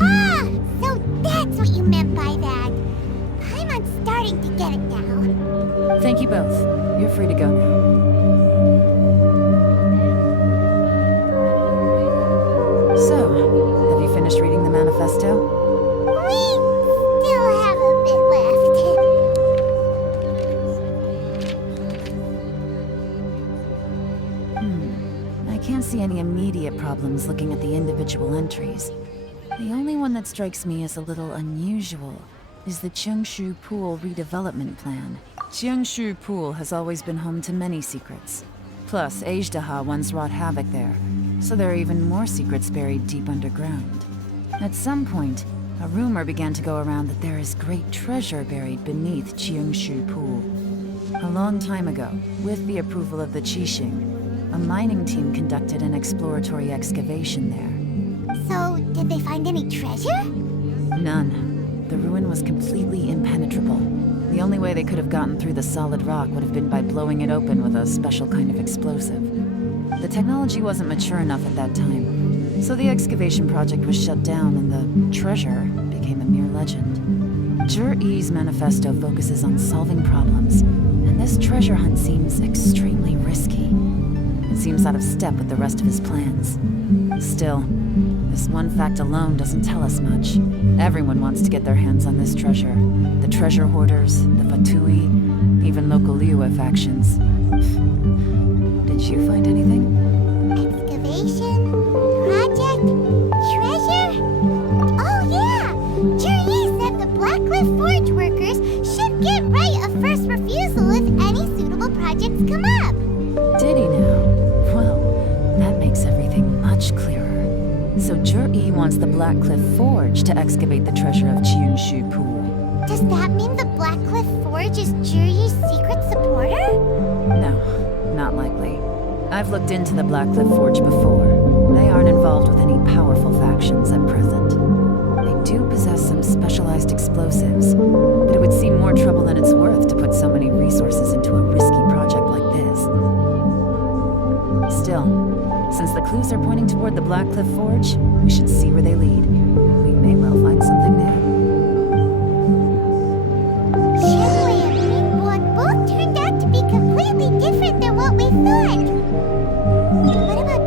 Ah, so that's what you meant by that. I'm starting to get it now. Thank you both. You're free to go now. So, have you finished reading the manifesto? We still have a bit left. I can't see any immediate problems looking at the individual entries. The only one that strikes me as a little unusual is the Cheungshu Pool redevelopment plan. Cheungshu Pool has always been home to many secrets. Plus, Ajdaha once wrought havoc there, so there are even more secrets buried deep underground. At some point, a rumor began to go around that there is great treasure buried beneath Cheungshu Pool. A long time ago, with the approval of the Qixing, a mining team conducted an exploratory excavation there. So, did they find any treasure? None. The ruin was completely impenetrable. The only way they could have gotten through the solid rock would have been by blowing it open with a special kind of explosive. The technology wasn't mature enough at that time, so the excavation project was shut down and the treasure became a mere legend. Zhi-Yi's manifesto focuses on solving problems, and this treasure hunt seems extremely risky. It seems out of step with the rest of his plans. Still, the This one fact alone doesn't tell us much. Everyone wants to get their hands on this treasure. The treasure hoarders, the Fatui, even local Liyue factions. Did you find anything? Excavation? Project? Treasure? Oh yeah! Juri said the Blackcliff Forge workers should get right of first refusal if any suitable projects come up. Did he now? Well, that makes everything much clearer. So Juri wants the Blackcliff Forge to excavate the treasure of Qianshu Pool. Does that mean the Blackcliff Forge is Juri's secret supporter? No, not likely. I've looked into the Blackcliff Forge before. They aren't involved with any powerful factions at present. They do possess some specialized explosives, but it would seem more trouble than it's worth to put so many resources into a risky project like this. Still, since the clues are pointing toward the Blackcliff Forge, we should see where they lead. We may well find something there. Shenwei and Ringborg both turned out to be completely different than what we thought. What about...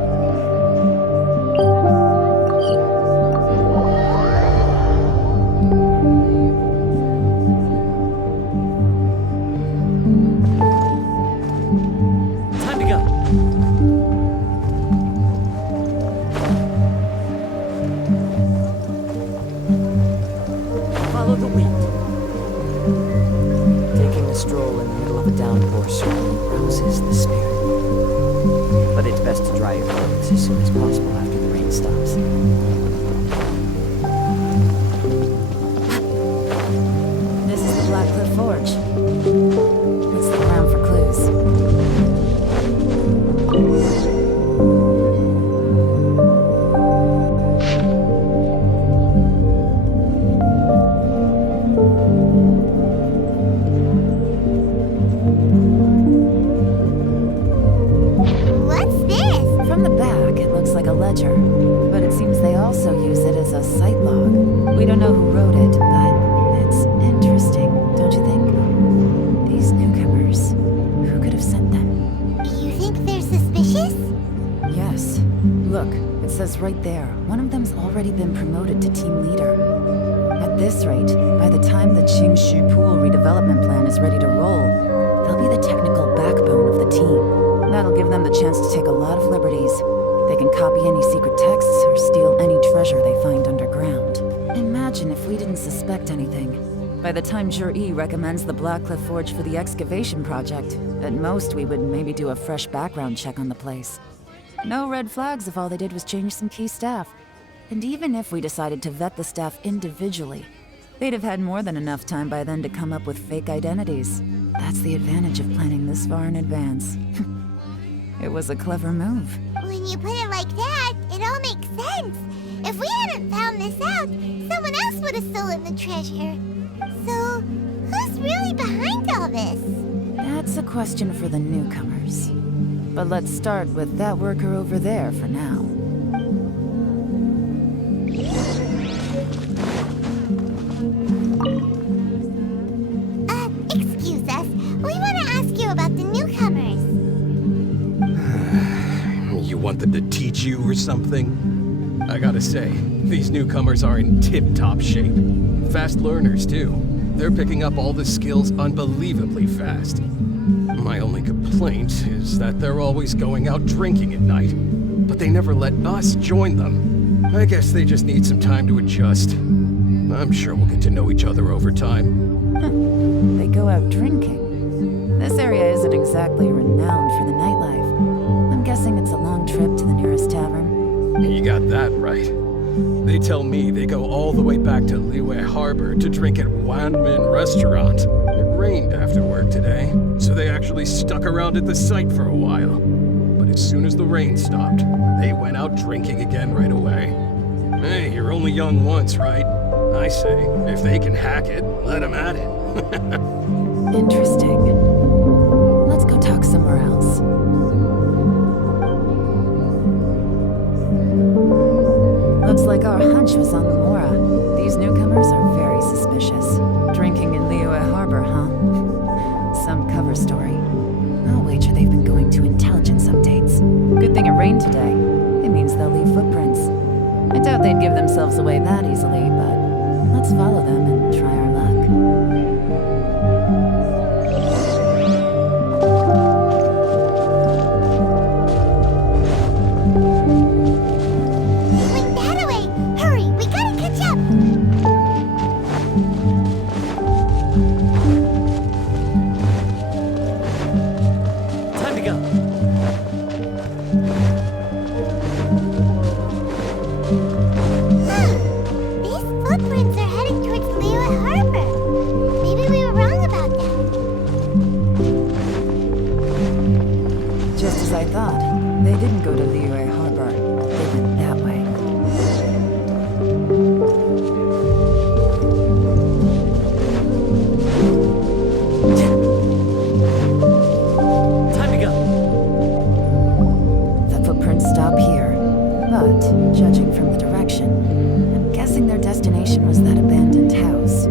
Time to go. Follow the wind. Taking a stroll in the middle of a downpour certainly rouses the spirit. But it's best to dry your clothes as soon as possible after the rain stops. This is the Blackcliff Forge. Let's look around for clues. What's this? From the back, it looks like a ledger, but it seems they also use it as a site log. We don't know who wrote it, but it's interesting, don't you think? These newcomers, who could have sent them? You think they're suspicious? Yes. Look, it says right there, one of them's already been promoted to team leader. At this rate, by the time the Qianshu Pool redevelopment plan is ready to roll, they'll be the technical backbone of the team. That'll give them the chance to take a lot of liberties. They can copy any secret texts or steal any treasure they find underground. Imagine if we didn't suspect anything. By the time Juri recommends the Blackcliff Forge for the excavation project, at most we would maybe do a fresh background check on the place. No red flags if all they did was change some key staff. And even if we decided to vet the staff individually, they'd have had more than enough time by then to come up with fake identities. That's the advantage of planning this far in advance. It was a clever move. When you put it like that, it all makes sense. If we hadn't found this out, someone else would have stolen the treasure. So, who's really behind all this? That's a question for the newcomers. But let's start with that worker over there for now. Excuse us. We want to ask you about the newcomers. You want them to teach you or something? I gotta say, these newcomers are in tip-top shape. Fast learners, too. They're picking up all the skills unbelievably fast. My only complaint is that they're always going out drinking at night, but they never let us join them. I guess they just need some time to adjust. I'm sure we'll get to know each other over time. They go out drinking. This area isn't exactly renowned for the nightlife. I'm guessing it's a long trip to the nearest tavern. You got that right. They tell me they go all the way back to Liyue Harbor to drink at Wanmin Restaurant. It rained after work today, so they actually stuck around at the site for a while. But as soon as the rain stopped, they went out drinking again right away. Hey, you're only young once, right? I say, if they can hack it, let them at it. Interesting. Let's go talk somewhere else. Looks like our hunch was on the Mora. These newcomers are very suspicious. Drinking in Liyue Harbor, huh? Some cover story. I'll wager they've been going to intelligence updates. Good thing it rained today. It means they'll leave footprints. I doubt doubt they'd give themselves away that easily, but let's follow them and try our luck. Wait, that away! Hurry, we gotta catch up! Time to go. These footprints are heading towards Liyue Harbor. Maybe we were wrong about that. Just as I thought, they didn't go to Liyue Harbor. They went that way. Time to go. The footprints stop here, but judging from the direction, I'm guessing their destination was that abandoned house.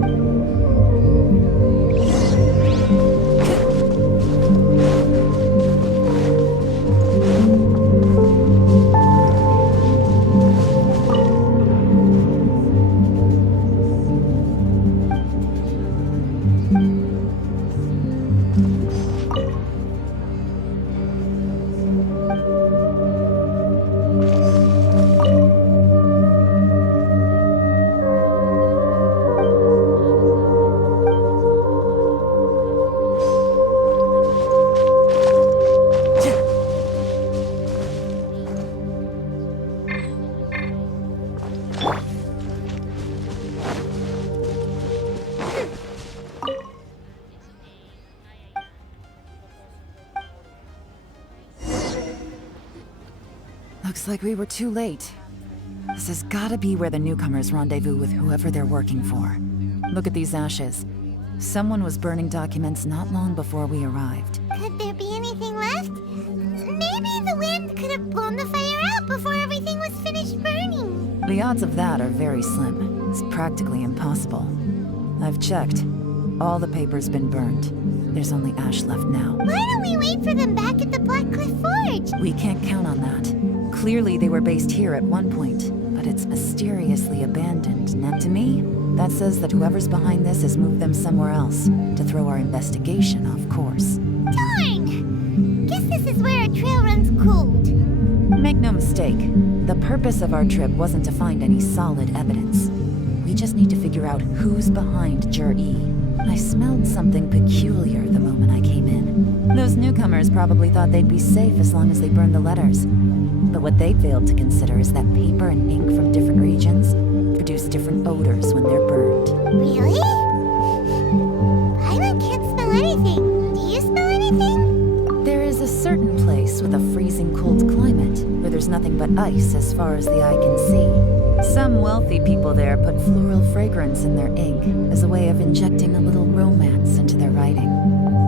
Looks like we were too late. This has gotta be where the newcomers rendezvous with whoever they're working for. Look at these ashes. Someone was burning documents not long before we arrived. Could there be anything left? Maybe the wind could have blown the fire out before everything was finished burning. The odds of that are very slim. It's practically impossible. I've checked. All the paper's been burned. There's only ash left now. Why don't we wait for them back at the Black Cliff Forge? We can't count on that. Clearly they were based here at one point, but it's mysteriously abandoned. And to me, that says that whoever's behind this has moved them somewhere else to throw our investigation off course. Darn! Guess this is where our trail runs cold. Make no mistake, the purpose of our trip wasn't to find any solid evidence. We just need to figure out who's behind Jur-E. I smelled something peculiar the moment I came in. Those newcomers probably thought they'd be safe as long as they burned the letters. But what they failed to consider is that paper and ink from different regions produce different odors when they're burned. Really? Paimon can't smell anything. Do you smell anything? There is a certain place with a freezing cold climate where there's nothing but ice as far as the eye can see. Some wealthy people there put floral fragrance in their ink as a way of injecting a little romance into their writing.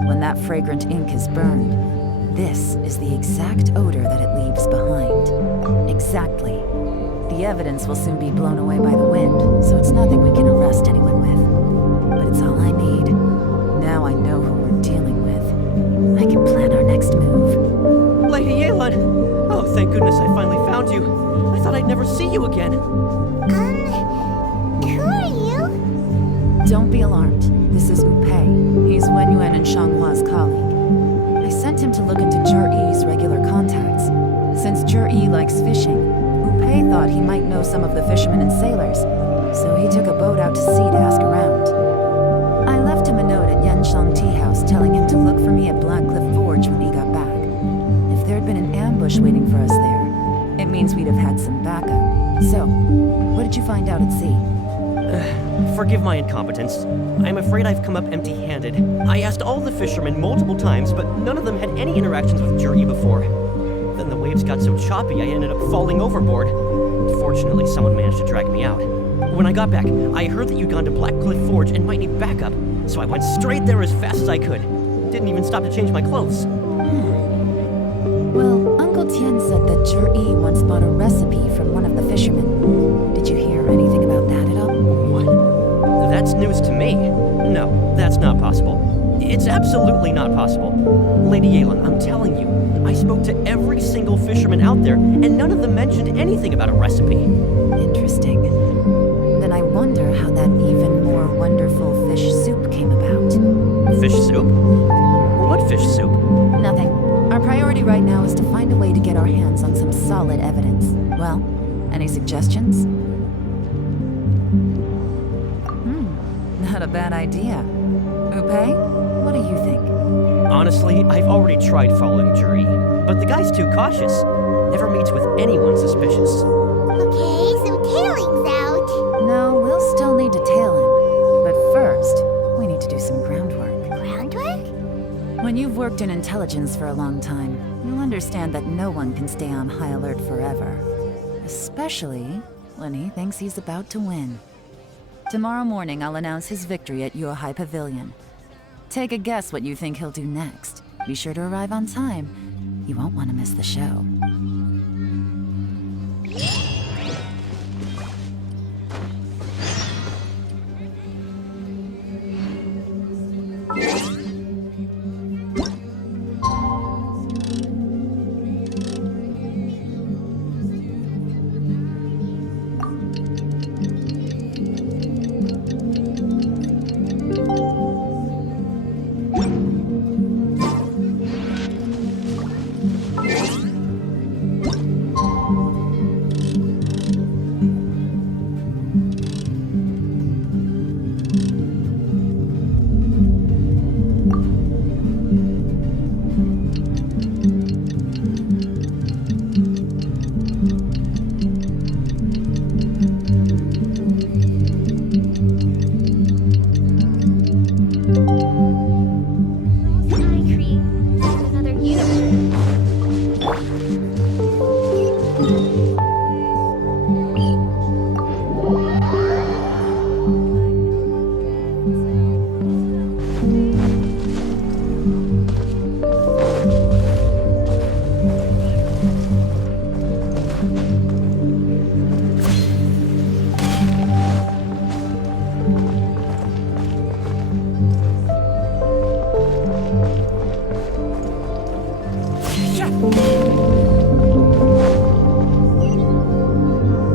When that fragrant ink is burned, this is the exact odor that it leaves behind. Exactly. The evidence will soon be blown away by the wind, so it's nothing we can arrest anyone with. But it's all I need. Now I know who we're dealing with. I can plan our next move. Lady Yelan! Oh, thank goodness I finally found you. I thought I'd never see you again. Who are you? Don't be alarmed. This is Upei. He's Wenyuan and Shanghua's colleague. I sent him to look into Jur-E's regular contacts. Since Jur-E likes fishing, Upei thought he might know some of the fishermen and sailors, so he took a boat out to sea to ask around. I left him a note at Yanshang Tea House telling him to look for me at Black Cliff Forge when he got back. If there'd been an ambush waiting for us there, it means we'd have had some backup. So, what did you find out at sea? Forgive my incompetence. I'm afraid I've come up empty-handed. I asked all the fishermen multiple times, but none of them had any interactions with Jur-E before. Then the waves got so choppy I ended up falling overboard. Fortunately, someone managed to drag me out. When I got back, I heard that you'd gone to Black Cliff Forge and might need backup, so I went straight there as fast as I could. Didn't even stop to change my clothes. Well, Uncle Tian said that Jur-E once bought a recipe from one of the fishermen. Did you hear anything about that at all? What? That's news to me. No, that's not possible. It's absolutely not possible. Lady Yelan, I'm telling you, I spoke to every single fisherman out there, and none of them mentioned anything about a recipe. In Interesting. Then I wonder how that even more wonderful fish soup came about. Fish soup? What fish soup? Nothing. Our priority right now is to find a way to get our hands on some solid evidence. Well, any suggestions? Not a bad idea. Upe, what do you think? Honestly, I've already tried following Jury, but the guy's too cautious. Never meets with anyone suspicious. Okay, so tailing's out. No, we'll still need to tail him. But first, we need to do some groundwork. Groundwork? When you've worked in intelligence for a long time, you'll understand that no one can stay on high alert forever. Especially when he thinks he's about to win. Tomorrow morning, I'll announce his victory at Yuehai Pavilion. Take a guess what you think he'll do next. Be sure to arrive on time. You won't want to miss the show.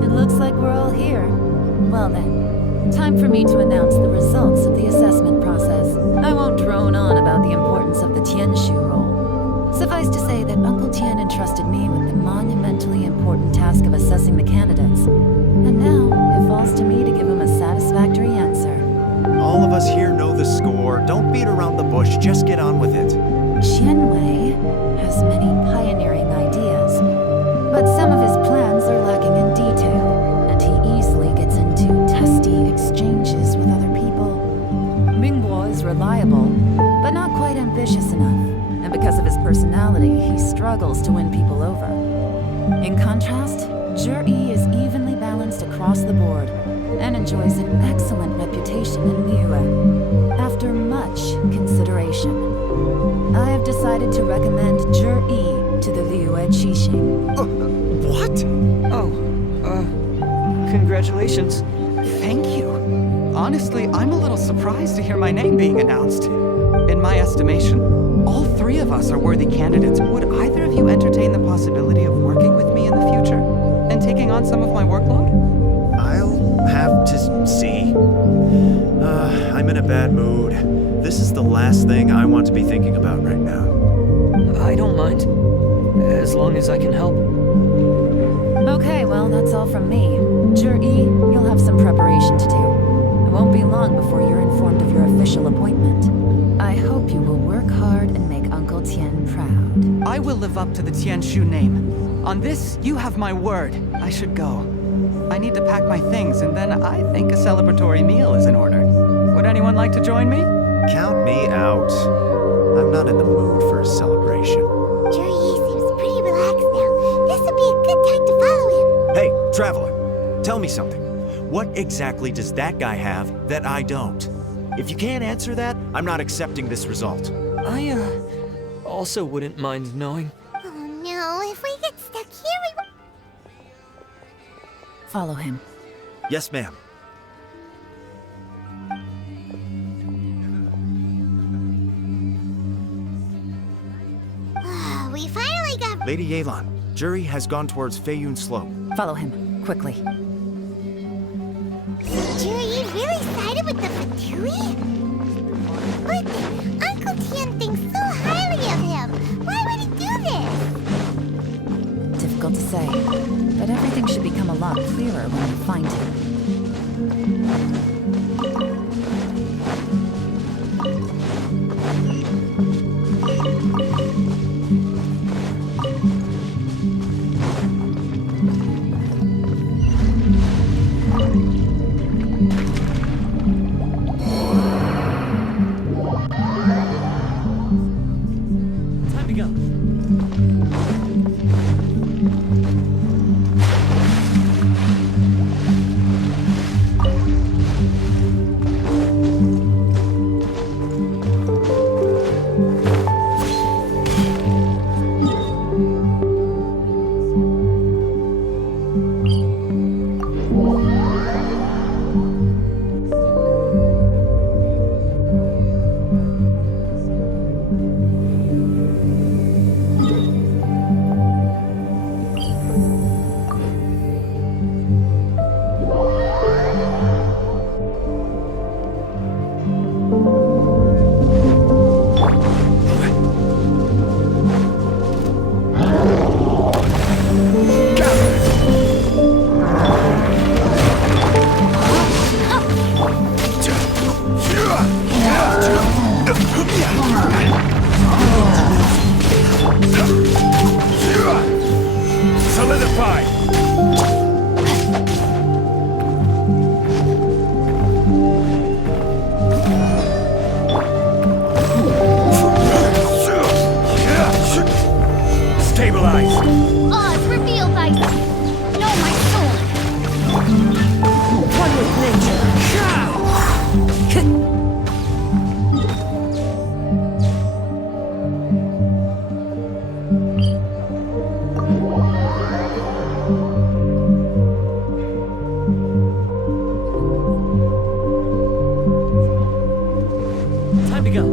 It looks like we're all here. Well then, time for me to announce the results of the assessment process. I won't drone on about the importance of the Tianshu role. Suffice to say that Uncle Tian entrusted me with the monumentally important task of assessing the candidates. And now, it falls to me to give him a satisfactory answer. All of us here know the score. Don't beat around the bush, just get on with it. Qianwei has many pioneering ideas, but some of his plans are lacking in detail, and he easily gets into testy exchanges with other people. Mingguo is reliable, but not quite ambitious enough, and because of his personality, he struggles to win people over. In contrast, Zhi is evenly balanced across the board, and enjoys an excellent reputation in Liyue. After much consideration, I have decided to recommend Zhi to the Liyue Qixing. What? Oh, congratulations. Thank you. Honestly, I'm a little surprised to hear my name being announced. In my estimation, all three of us are worthy candidates. Would either of you entertain the possibility of working with me in the future and taking on some of my workload? I'll have to see. I'm in a bad mood. This is the last thing I want to be thinking about right now. I don't mind, as long as I can help. Okay, well, that's all from me. Zhi, you'll have some preparation to do. It won't be long before you're informed of your official appointment. I hope you will work hard and make Uncle Tian proud. I will live up to the Tianshu name. On this, you have my word. I should go. I need to pack my things, and then I think a celebratory meal is in order. Would anyone like to join me? Count me out. I'm not in the mood for a celebration. Jury seems pretty relaxed now. This would be a good time to follow him. Hey, traveler, tell me something. What exactly does that guy have that I don't? If you can't answer that, I'm not accepting this result. I, also wouldn't mind knowing. Oh no, if we get stuck here, we won't. Follow him. Yes, ma'am. We finally got. Lady Yelan, Jury has gone towards Feiyun Slope. Follow him, quickly. Chewie? But Uncle Tian thinks so highly of him. Why would he do this? Difficult to say, but everything should become a lot clearer when we find him. Time to go. Solidify! Stabilize! Oz, reveal thyself. Know my sword. One with nature. Time to go.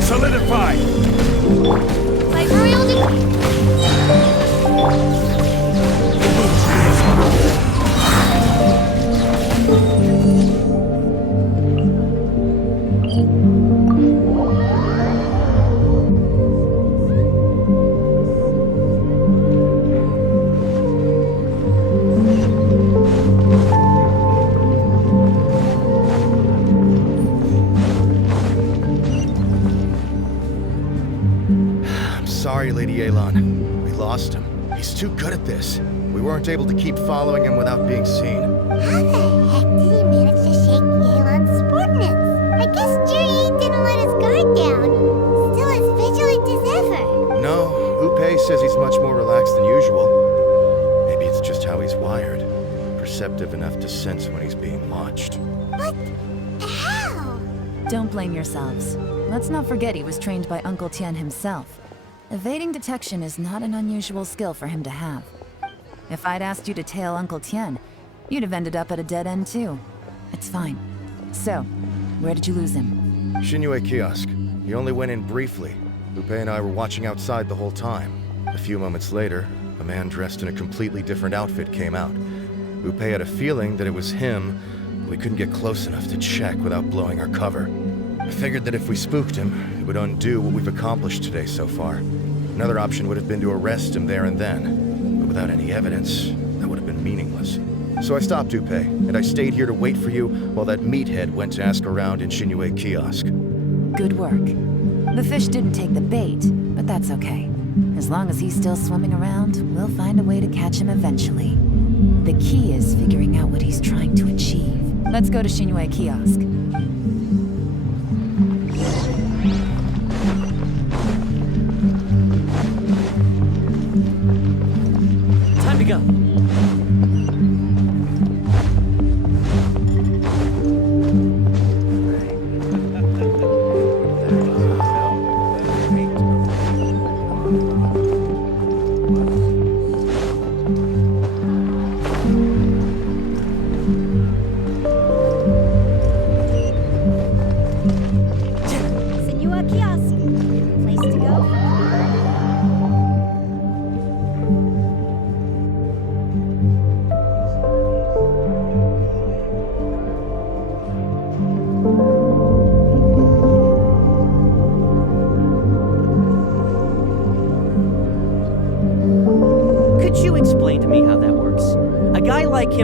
Solidify! By royal decree. I'm sorry, Lady Yelan. We lost him. He's too good at this. We weren't able to keep following him without being seen. How the heck did he manage to shake Yelan's subordinates? I guess Jerry didn't let his guard down. Still as vigilant as ever. No, Upe says he's much more relaxed than usual. Maybe it's just how he's wired. Perceptive enough to sense when he's being watched. But how? Don't blame yourselves. Let's not forget he was trained by Uncle Tian himself. Evading detection is not an unusual skill for him to have. If I'd asked you to tail Uncle Tian, you'd have ended up at a dead end too. It's fine. So, where did you lose him? Shinue kiosk. He only went in briefly. Upe and I were watching outside the whole time. A few moments later, a man dressed in a completely different outfit came out. Upe had a feeling that it was him, but we couldn't get close enough to check without blowing our cover. I figured that if we spooked him, it would undo what we've accomplished today so far. Another option would have been to arrest him there and then, but without any evidence, that would have been meaningless. So I stopped Upe, and I stayed here to wait for you while that meathead went to ask around in Shinue kiosk. Good work. The fish didn't take the bait, but that's okay. As long as he's still swimming around, we'll find a way to catch him eventually. The key is figuring out what he's trying to achieve. Let's go to Shinue kiosk. Time to go.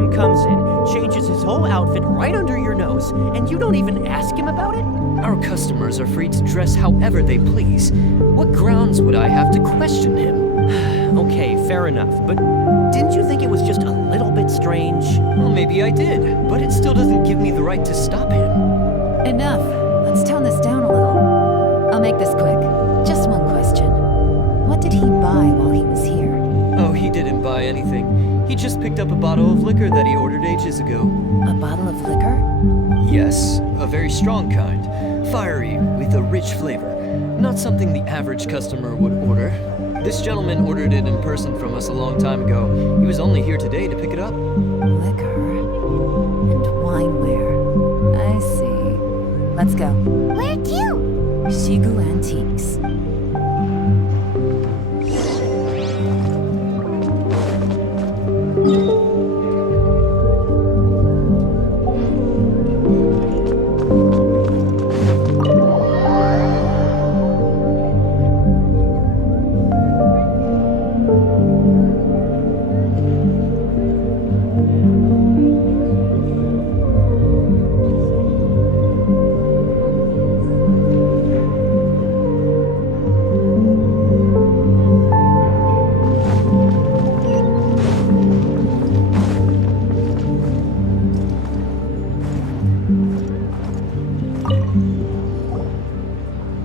Kim comes in, changes his whole outfit right under your nose, and you don't even ask him about it? Our customers are free to dress however they please. What grounds would I have to question him? Okay, fair enough, but didn't you think it was just a little bit strange? Well, maybe I did, but it still doesn't give me the right to stop him. Enough. Let's tone this down a little. I'll make this quick. Just one question. What did he buy while he was here? Oh, he didn't buy anything. He just picked up a bottle of liquor that he ordered ages ago. A bottle of liquor? Yes, a very strong kind. Fiery, with a rich flavor. Not something the average customer would order. This gentleman ordered it in person from us a long time ago. He was only here today to pick it up. Liquor and wineware. I see. Let's go. Where to? Shigu Antiques.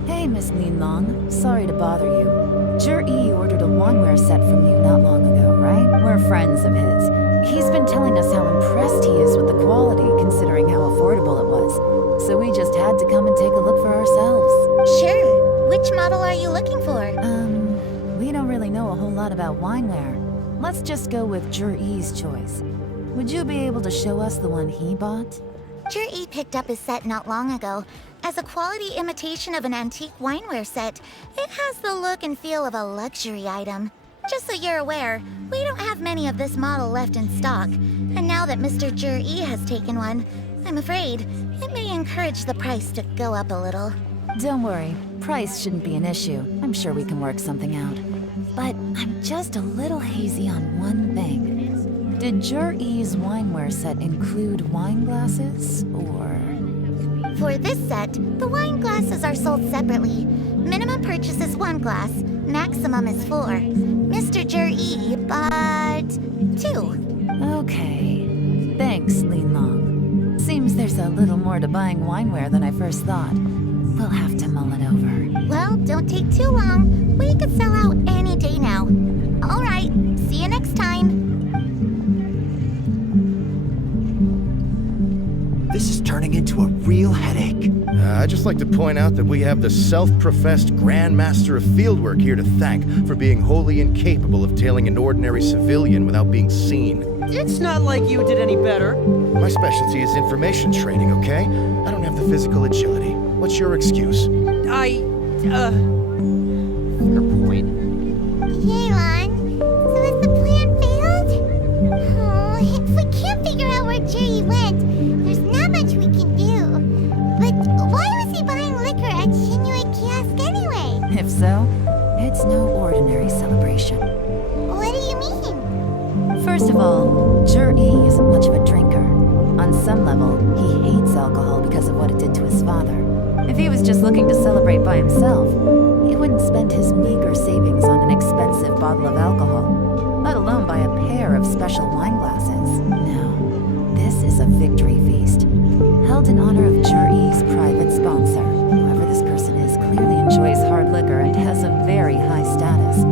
Hey, Miss Yelan. Sorry to bother you. Jur-E ordered a wineware set from you not long ago, right? We're friends of his. He's been telling us how impressed he is with the quality, considering how affordable it was. So we just had to come and take a look for ourselves. Sure. Which model are you looking for? We don't really know a whole lot about wineware. Let's just go with Jur-E's choice. Would you be able to show us the one he bought? Jur-E picked up his set not long ago. As a quality imitation of an antique wineware set, it has the look and feel of a luxury item. Just so you're aware, we don't have many of this model left in stock. And now that Mr. Jur-E has taken one, I'm afraid it may encourage the price to go up a little. Don't worry, price shouldn't be an issue. I'm sure we can work something out. But I'm just a little hazy on one thing. Did Jur-E's wineware set include wine glasses, or...? For this set, the wine glasses are sold separately. Minimum purchase is 1 glass, maximum is 4. Mr. Jur-E bought 2. Okay. Thanks, Yelan. Seems there's a little more to buying wineware than I first thought. We'll have to mull it over. Well, don't take too long. We could sell out any day now. All right, see you next time. This is turning into a real headache. I'd just like to point out that we have the self-professed Grand Master of Fieldwork here to thank for being wholly incapable of tailing an ordinary civilian without being seen. It's not like you did any better. My specialty is information trading, okay? I don't have the physical agility. What's your excuse? Fair point. Yelan, so has the plan failed? Oh, if we can't figure out where Jur-E went, there's not much we can do. But why was he buying liquor at Shinue Kiosk anyway? If so, it's no ordinary celebration. What do you mean? First of all, Jur-E isn't much of a drinker. On some level, he hates alcohol because of what it did to his father. If he was just looking to celebrate by himself, he wouldn't spend his meager savings on an expensive bottle of alcohol, let alone buy a pair of special wine glasses. No, this is a victory feast, held in honor of Jur-E's private sponsor. Whoever this person is clearly enjoys hard liquor and has a very high status,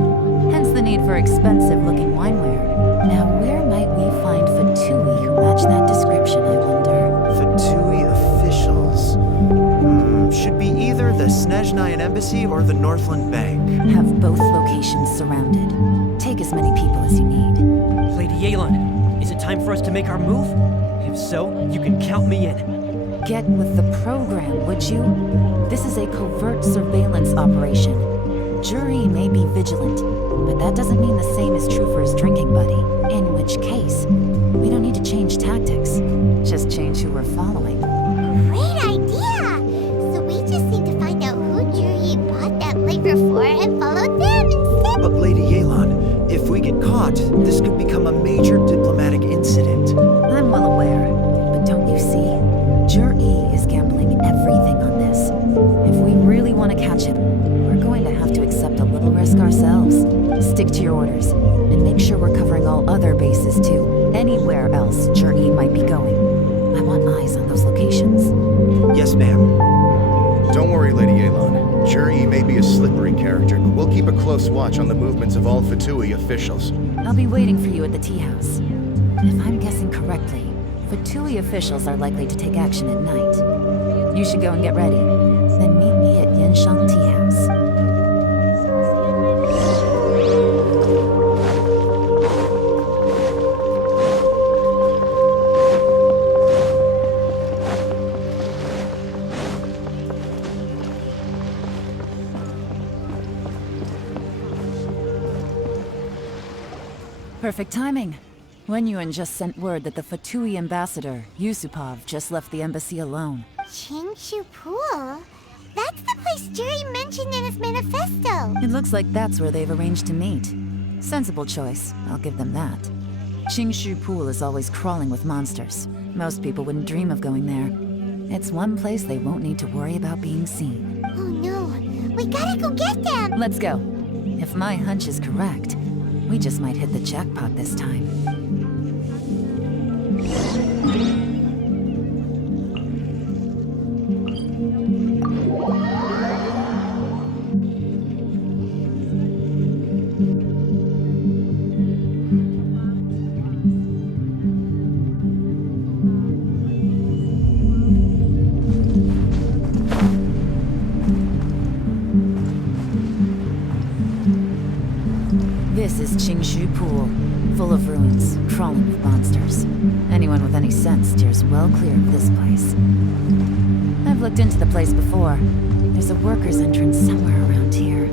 hence the need for expensive-looking wineware. Now, where might we find Fatui who match that description, I wonder? Fatui officials. Should be either the Snezhnayan Embassy or the Northland Bank. Have both locations surrounded. Take as many people as you need. Lady Yelan, is it time for us to make our move? If so, you can count me in. Get with the program, would you? This is a covert surveillance operation. Jur-E may be vigilant, but that doesn't mean the same is true for his drinking buddy. In which case, we don't need to change tactics. Just change who we're following. Great idea! So we just need to find out who Jur-E bought that liquor for and follow them instead. But Lady Yelan, if we get caught, this could become a major diplomatic incident. orders. And make sure we're covering all other bases too. Anywhere else Jur-E might be going. I want eyes on those locations. Yes, ma'am. Don't worry, Lady Yelan. Jur-E may be a slippery character, but we'll keep a close watch on the movements of all Fatui officials. I'll be waiting for you at the tea house. If I'm guessing correctly, Fatui officials are likely to take action at night. You should go and get ready. Then meet me at Yanshang Tea House. Perfect timing. Wenyuan just sent word that the Fatui ambassador, Yusupov, just left the embassy alone. Qingshu Pool? That's the place Jerry mentioned in his manifesto. It looks like that's where they've arranged to meet. Sensible choice, I'll give them that. Qingshu Pool is always crawling with monsters. Most people wouldn't dream of going there. It's one place they won't need to worry about being seen. Oh no, we gotta go get them! Let's go. If my hunch is correct, we just might hit the jackpot this time. This is Qingshu Pool, full of ruins, crawling with monsters. Anyone with any sense steers well clear of this place. I've looked into the place before. There's a workers' entrance somewhere around here.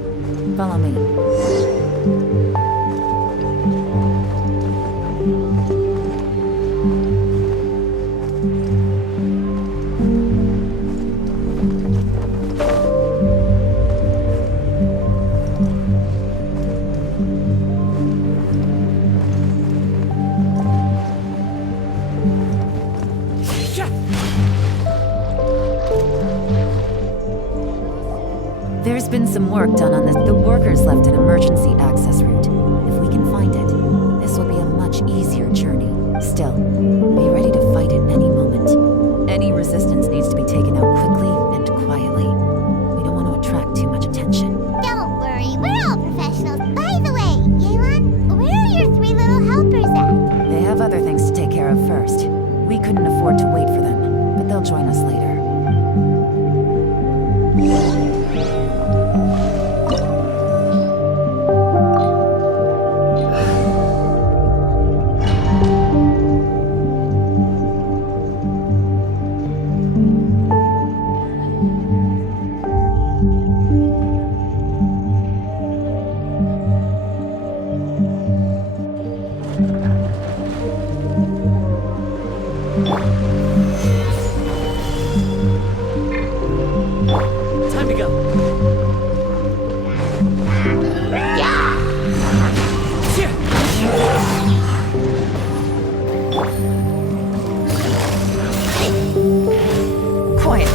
Follow me. There's been some work done on this. The workers left an emergency access route. If we can find it, this will be a much easier journey. Still, be ready to fight at any moment. Any resistance needs to be taken out quickly and quietly. We don't want to attract too much attention. Don't worry, we're all professionals. By the way, Yelan, where are your three little helpers at? They have other things to take care of first. We couldn't afford to wait for them, but they'll join us later. Time to go. Quiet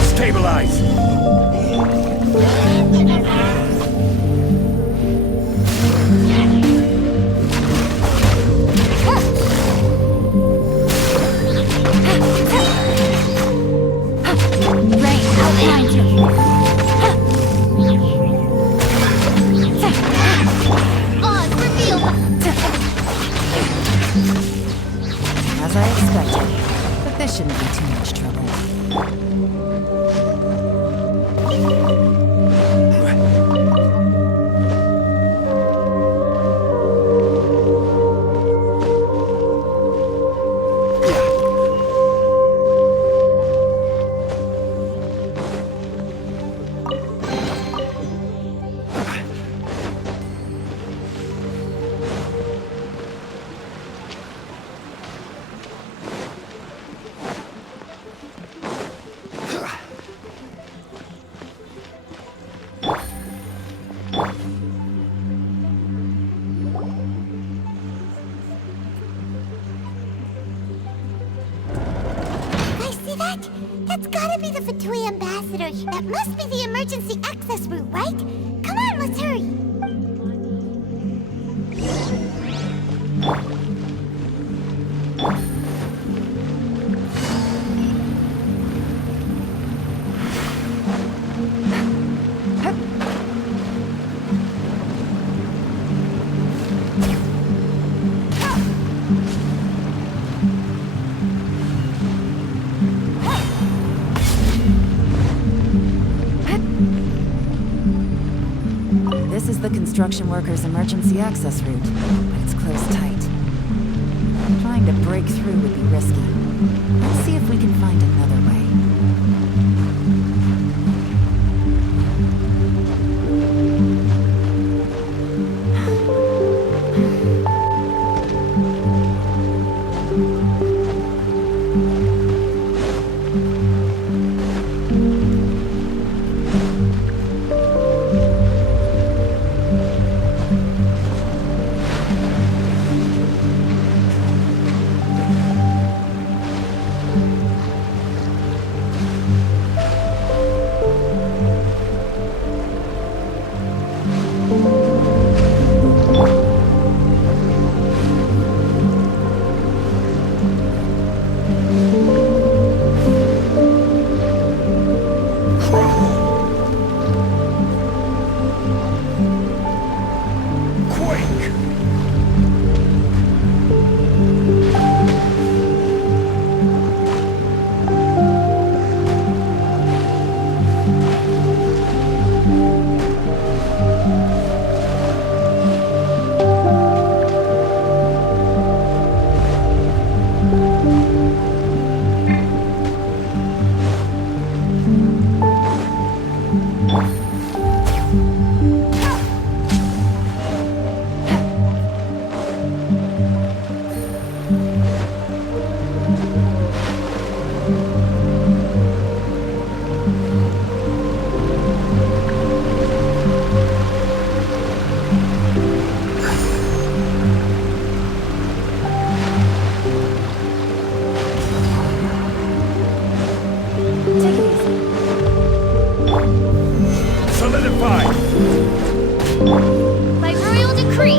Stabilize! As I expected, but this shouldn't be too much trouble. That's gotta be the Fatui ambassador. That must be the emergency access route, right? Come on, let's hurry. This is the construction workers' emergency access route, but it's closed tight. Trying to break through would be risky. Let's see if we can find another way. By royal decree.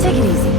Take it easy.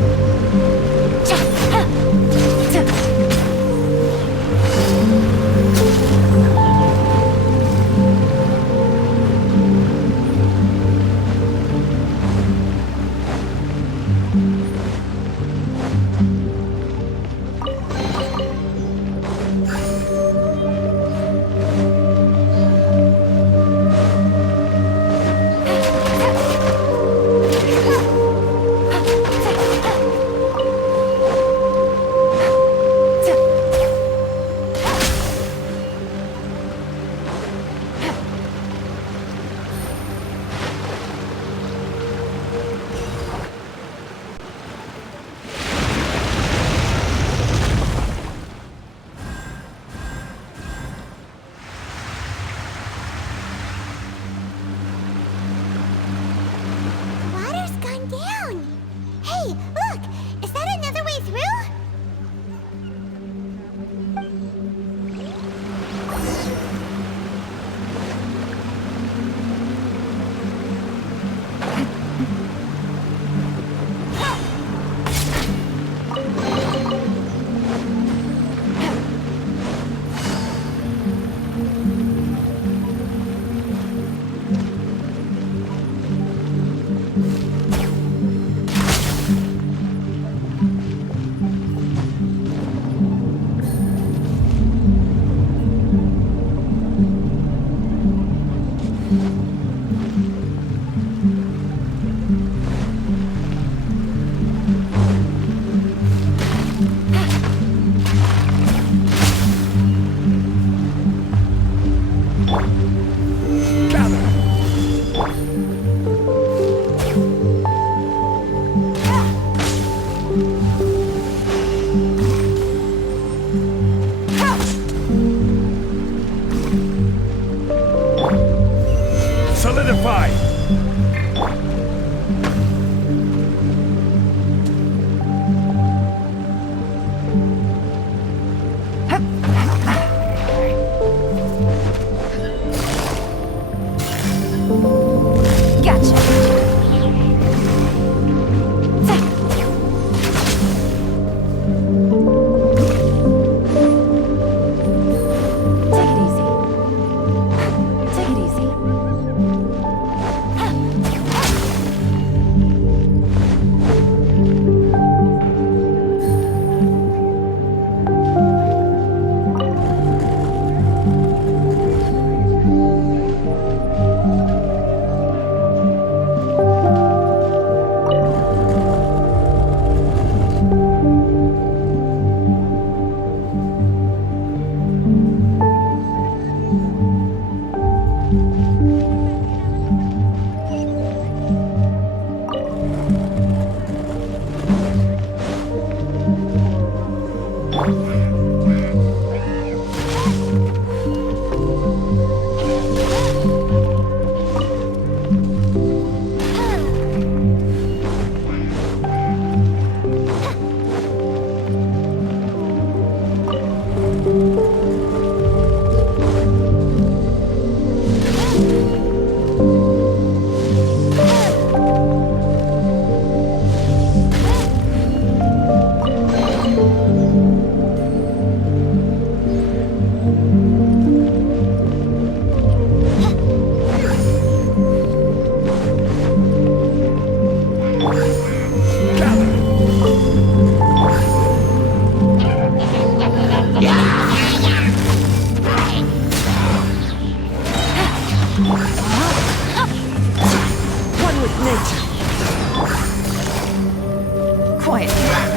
Ah!